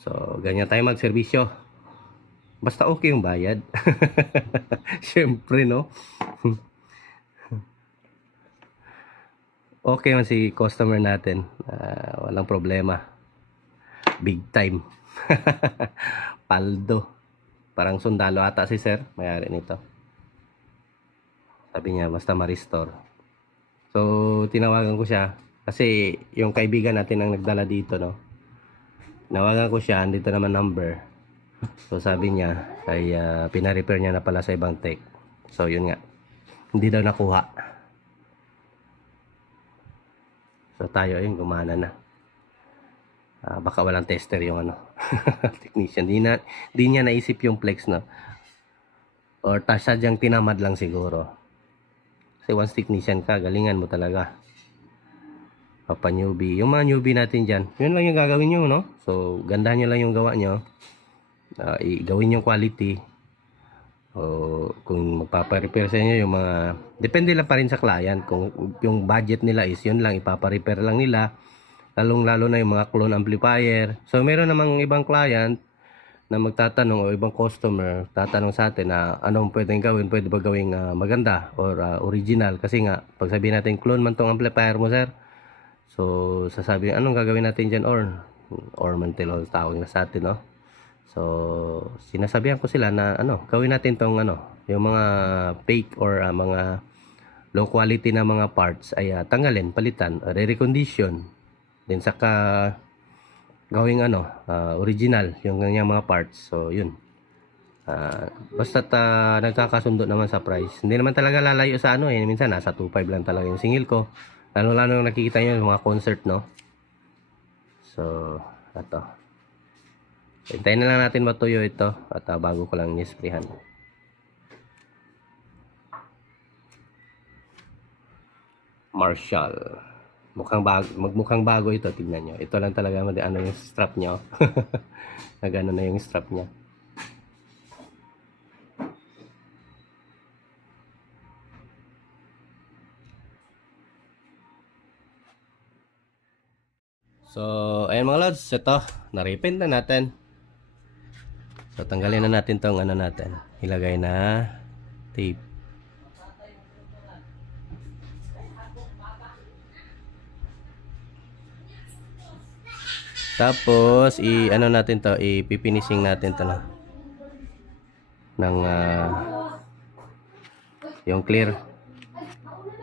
So, ganyan tayo magserbisyo. Basta okay yung bayad. Siyempre, no? Okay man si customer natin. Walang problema. Big time. Paldo. Parang sundalo ata si sir. Mayari nito. Sabi niya, basta ma-restore. So, tinawagan ko siya. Kasi yung kaibigan natin ang nagdala dito, no? Tinawagan ko siya. Andito naman number. So, sabi niya, ay pina-repair niya na pala sa ibang tech. So, yun nga. Hindi daw nakuha. So, tayo ayun, gumana na. Baka walang tester yung technician. Di niya naisip yung flex, no? Or sadyang tinamad lang siguro. Kasi once technician ka, galingan mo talaga. Papa newbie. Yung mga newbie natin dyan, yun lang yung gagawin nyo, no? So, gandahan nyo lang yung gawa nyo. Gawin yung quality. O kung magpapa-repair sa inyo yung mga... Depende lang pa rin sa client. Kung yung budget nila is yun lang, ipapa-repair lang nila. Lalong-lalo na yung mga clone amplifier. So, meron namang ibang client na magtatanong o ibang customer tatanong sa atin na anong pwedeng gawin, pwede ba gawing maganda or original, kasi nga pag sabihin natin clone man tong amplifier mo sir, so sasabi anong gagawin natin dyan, or mantel tawag na sa atin, no? So sinasabihan ko sila na gawin natin tong yung mga fake or mga low quality na mga parts ay tanggalin, palitan, re-recondition, then saka gawing original yung kanyang mga parts. So yun, basta't nagkakasundo naman sa price, hindi naman talaga lalayo sa minsan nasa 2.5 lang talaga yung singil ko, lalo yung nakikita nyo yung mga concert, no? So ito, hintayin na lang natin matuyo ito at bago ko lang nisprehan. Marshall. Magmukhang bago ito, tignan nyo. Ito lang talaga yung strap nyo. Nagano na yung strap niya. So, ayan mga lods, ito, na-repaint na natin. So, tanggalin na natin tong natin. Ilagay na tape. Tapos natin to, ipipinising natin to ng yung clear.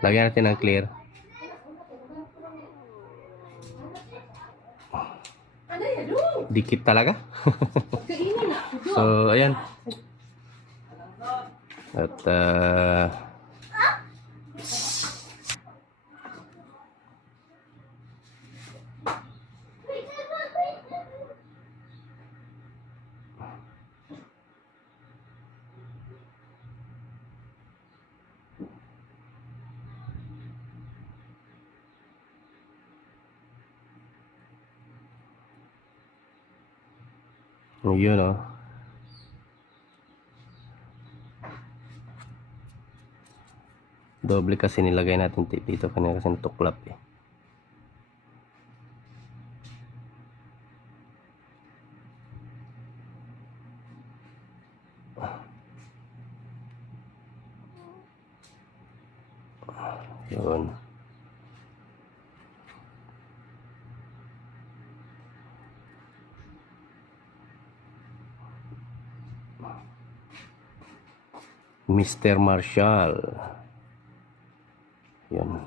Lagyan natin ng clear. Dikit talaga. So ayan. At yun, doble kasi nilagay natin tape dito kanina kasi natuklap yun. Mr. Marshall. Yan.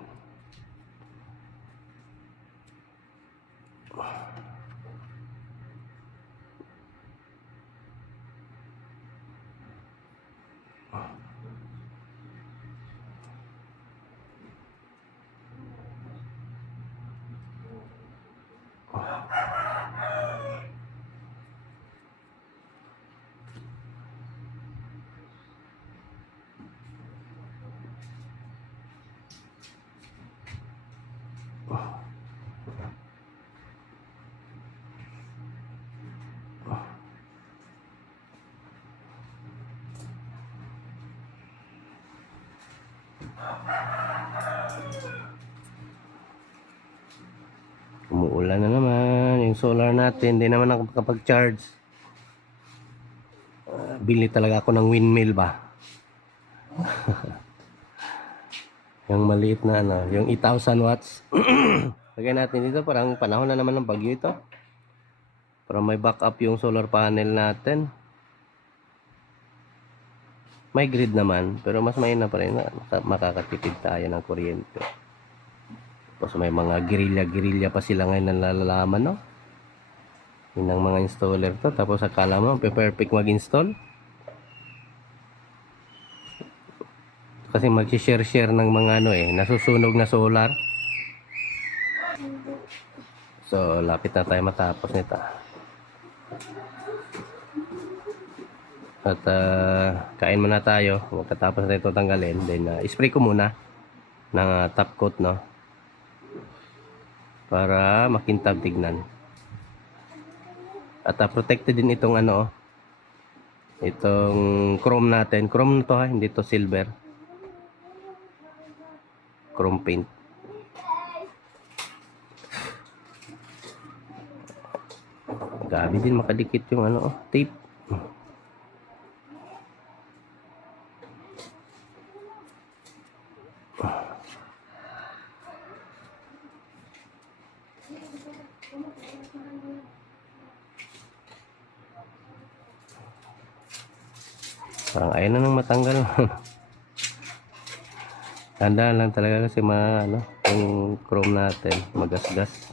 Umuulan na naman. Yung solar natin, hindi naman ako makapag-charge. Bili talaga ako ng windmill ba? Yung maliit na ano, yung 8,000 watts. Lagay natin dito, parang panahon na naman ng bagyo ito. Para may backup yung solar panel natin. May grid naman, pero mas mainam pa rin na makakatipid tayo ng kuryente. Tapos may mga guerrilla pa sila ngayon na nalalaman, no? Yun ang mga installer to. Tapos akala mo, perfect mag-install. Kasi mag-share ng mga ano nasusunog na solar. So, lapit na tayo matapos nito. At kain muna tayo. Pagkatapos na ito tanggalin, then spray ko muna ng top coat, no? Para makintab tignan. At protected din itong ano, itong chrome natin. Chrome na to ha, hindi to silver. Chrome paint. Gabi din makadikit yung ano, tape. Parang ayaw na nang matanggal. Tandaan lang talaga kasi yung chrome natin magasgas.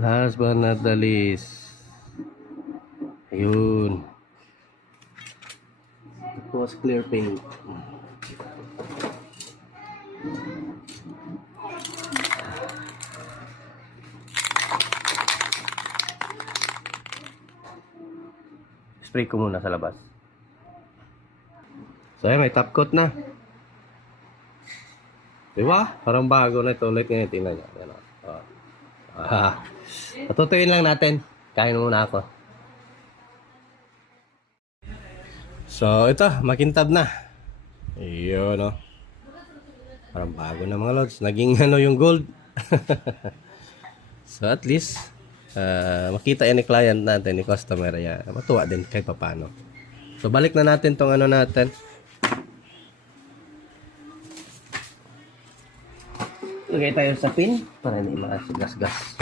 Last but not the least, ayun, it was clear paint. Spray ko muna sa labas. So ayun, may top coat na. Diba? Parang bago na ito ulit ngayon. Tingnan nyo. Yan, patutuin lang natin. Kain muna ako. So ito, makintab na. Iyon, no? Parang bago na mga lods. Naging yung gold. So at least makita yan ni client natin, ni customer. Matuwa din kahit papano. So balik na natin tong natin. Lagay tayo sa pin para hindi masigas-gas.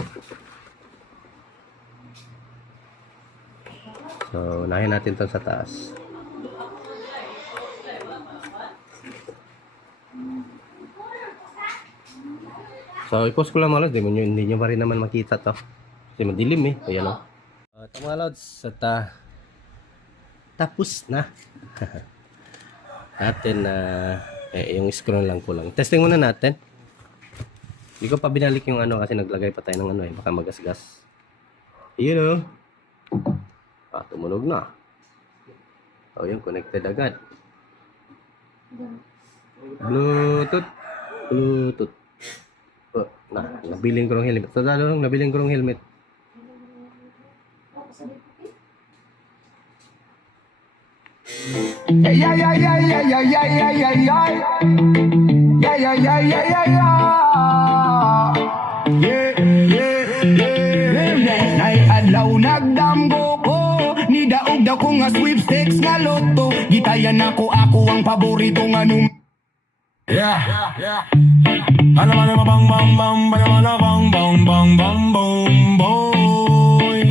So unahin natin tong sa taas. So i-post ko lang mga lods, hindi nyo pa rin naman makita to. Kasi madilim ayan o. Ito mga lods, at tapos na. Natin yung screw lang kulang. Testing muna natin. Hindi ko pa binalik yung kasi naglagay pa tayo ng baka magasgas. Yun o. Tumunog na. O yun, connected agad. Bluetooth. Nabiling ko ng helmet. Nabiling ko ng helmet. Yeah, yeah, yeah, yeah, yeah, yeah, yeah, yeah, yeah. Yeah, yeah, yeah, yeah, yeah, yeah. Nay adlaw nagdamgo ko, ni daog daw ko nga sweepstakes nga loto. Gitayan ako ang paborito nga Yeah. Alam mo na bang bang bang bang bang bang bang bang bang boy.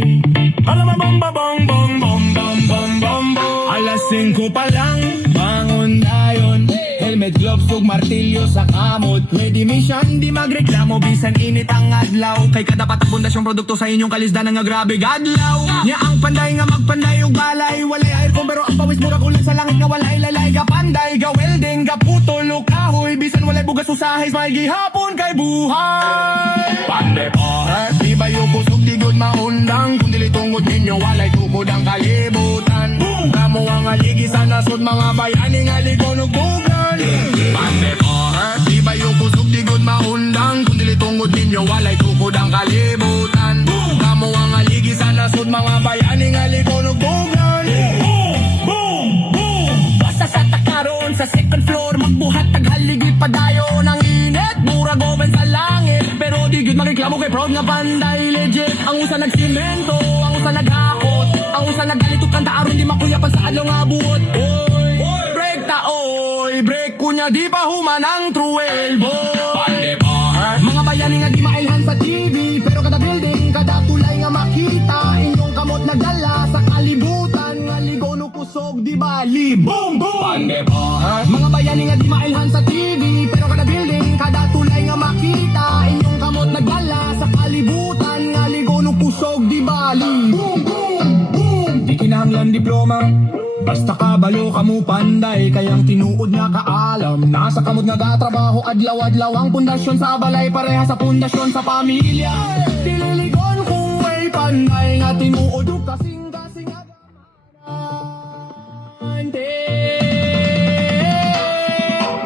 Alam mo bang bang bang bang bang bang bang bang boy. Alas 5 pa lang, bangon dayon. Helmet, gloves, ug martilyo sa kamot. Ready mission, di magreklamo bisan init ang adlaw. Kay kada patag pundasyong produkto sa inyong kalisdanan nga grabe gadlaw. Nya ang panday nga magpanday ug balay. Walay aircon pero ang pawis murag ulan sa langit nga walay lalay. Ga panday, ga welding, ga putol ug kahoy. Bisan walay bugas usahay, may gihapon kay buhay. Pande pa, di ba yung kusog di good maundang. Kung dili tungod ninyo walay tukod ang kalibutan. Kamo ang aligi sa nasod mga bayani nga ligon ug bugan. Pande pa, di ba yung kusog di good maundang. Kung dili tungod ninyo walay tukod ang kalibutan. Kamo ang aligi sa nasod mga bayani nga ligon ug bugan. Basta sa takaron sa second floor magbuhat taghaligi padayon ang init murag oven sa langit pero di gyud magreklamo kay proud nga panday legit ang usa nagsimento ang usa naghakot ang usa nagalitok kanta aron di makuyapan sa adlaw nga buot oy break ta oy break kunya di pa human ang truel boy pande ba mga bayani nga di mailhan sa TV pero kada building kada tulay nga makita inyong kamot nagdala sa kalibutan nga ligon ug kusog di bali boom boom pande ba mga bayani nga di mailhan sa TV pero kada building kada tulay nga makita inyong kamot nagdala sa kalibutan nga ligon ug kusog di bali boom boom boom di kinahanglan diploma basta kabalo kamo panday kayang tinuod nga kaalam nasa kamot nga gatrabaho adlaw-adlaw ang pundasyon sa balay pareha sa pundasyon sa pamilya dililigon kung may panday nga tinuod ug kasing-kasing nga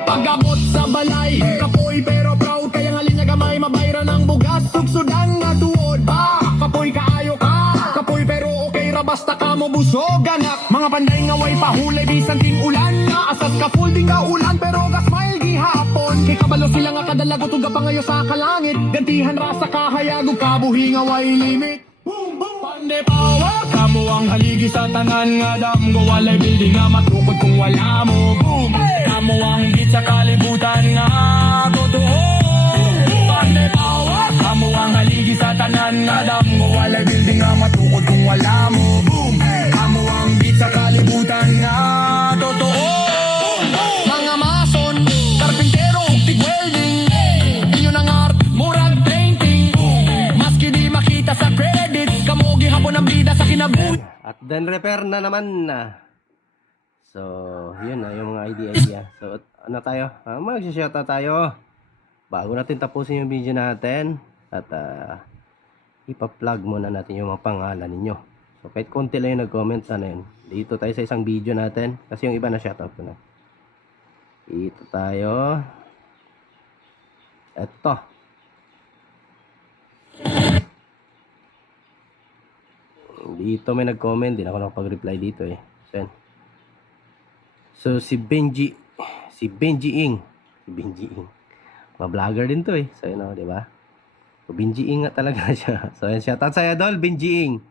pagabot sa balay kapoy pero proud kaya nga linya gamay mabayran ang bugas sugsudan nga tuod ba kapoy kaayo ka kapoy pero okay ra basta ka mo busog anak mga panday nga way pahulay bisan ting ulan nga asas ka full ding nga ulan pero gas smile gihapon kay kabalo sila nga kadalagot ug pangayo sa kalangit gantihan ra sa kahayag ug kabuhi nga way limit boom boom pande power kamo ang haligi sa tanan nga damgo walay building nga matukod kung wala mo boom kamo ang higit sa kalibutan nga totoo pande power kamo ang haligi sa tanan nga damgo walay building nga matukod kung wala mo boom kamo ang higit sa kalibutan nga totoo mga mason karpintero ug tig-welding inyo nang art murag painting maski di makita sa credit kamo gihapon ang bida sa kinabuhi At then repair na naman. So, yun na yung mga idea. So, ano tayo? Mag-shoutout tayo. Bago natin tapusin yung video natin. At ipa-plug muna natin yung mga pangalan ninyo. So, kahit konti lang yung nag-comment, sana yun. Dito tayo sa isang video natin. Kasi yung iba na shoutout ko na. Dito tayo. Eto. Dito may nag-comment, din ako nakapag-reply dito eh. So si Benji Ing. Mga vlogger din to eh. So yun o, di ba? So Benji Ing nga talaga siya. So yan, shoutout sa idol, Benji Ing.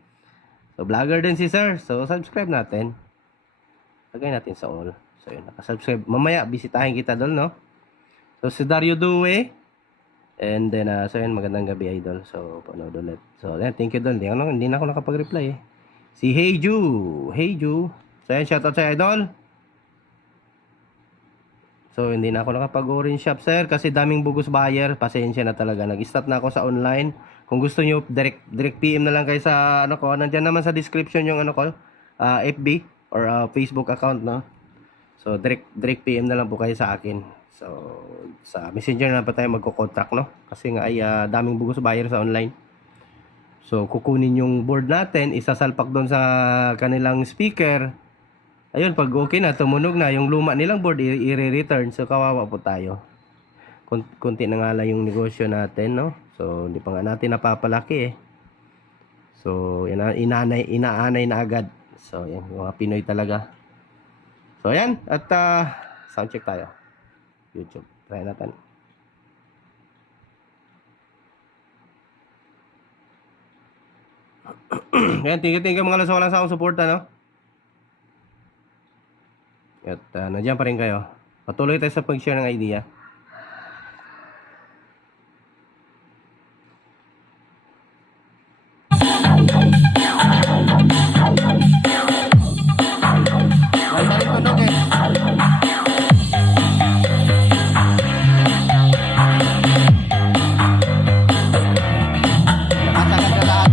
So vlogger din si sir. So subscribe natin. Lagay natin sa all. So yun, nakasubscribe. Mamaya, bisitahin kita dol, no? So si Dario Due. And then, so yun, magandang gabi idol. So, panood ulit. So, yan, thank you dol. Hindi na ako nakapag-reply eh. Si Heyju. So, yan, shoutout sa idol. So, hindi na ako nakapag-orange shop, sir. Kasi daming bugus buyer. Pasensya na talaga. Nag-stop na ako sa online. Kung gusto nyo, direct PM na lang kayo sa, ano ko. Nandiyan naman sa description yung, ano ko, FB or Facebook account, no? So, direct PM na lang po kayo sa akin. So, sa messenger na pa tayo magko-contract, no? Kasi nga ay daming bugus buyer sa online. So, kukunin yung board natin, isasalpak doon sa kanilang speaker. Ayun, pag okay na, tumunog na, yung luma nilang board, i-return. So, kawawa po tayo. Kunti na nga lang yung negosyo natin, no? So, hindi pa nga natin napapalaki, eh. So, inaanay na agad. So, yan, yung mga Pinoy talaga. So, yan. At, sound check tayo. YouTube. Try natin. Yan, thank you mga lods sa walang sawang suporta, no? At nandiyan pa rin kayo. Patuloy tayo sa pag-share ng idea. Balik tunog eh. Nakasagad na lahat.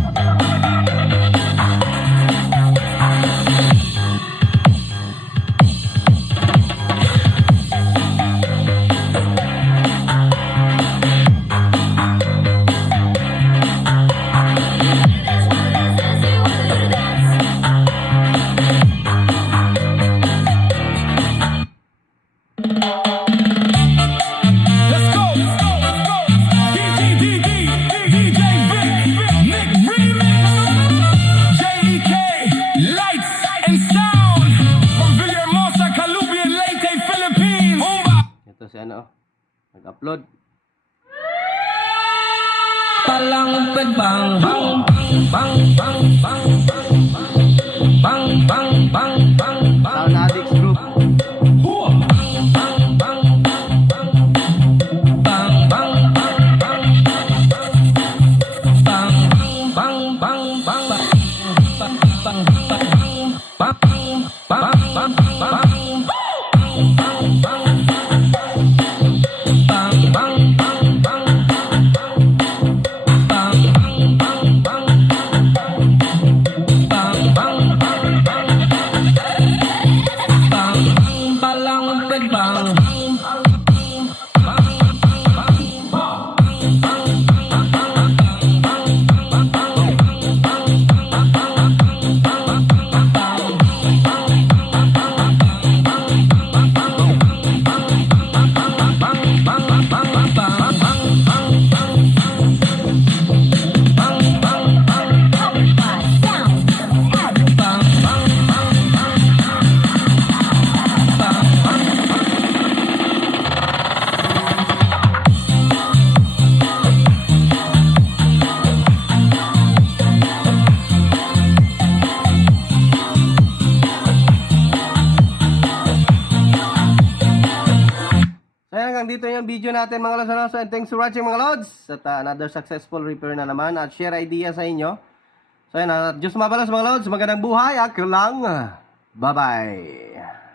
Let's go. DJ Nick Remix. JK, lights and sound. From Villahermosa, Calubian, Leyte, Philippines. Ito si ano, nag-upload. Palang bang bang bang bang bang bang bang bang bang bang Sound Addicts Group. So hanggang dito yung video natin mga lods, and thanks for watching mga lods. At another successful repair na naman at share idea sa inyo. So yan, Diyos mabalas mga lods, magandang buhay, ako lang. Bye bye.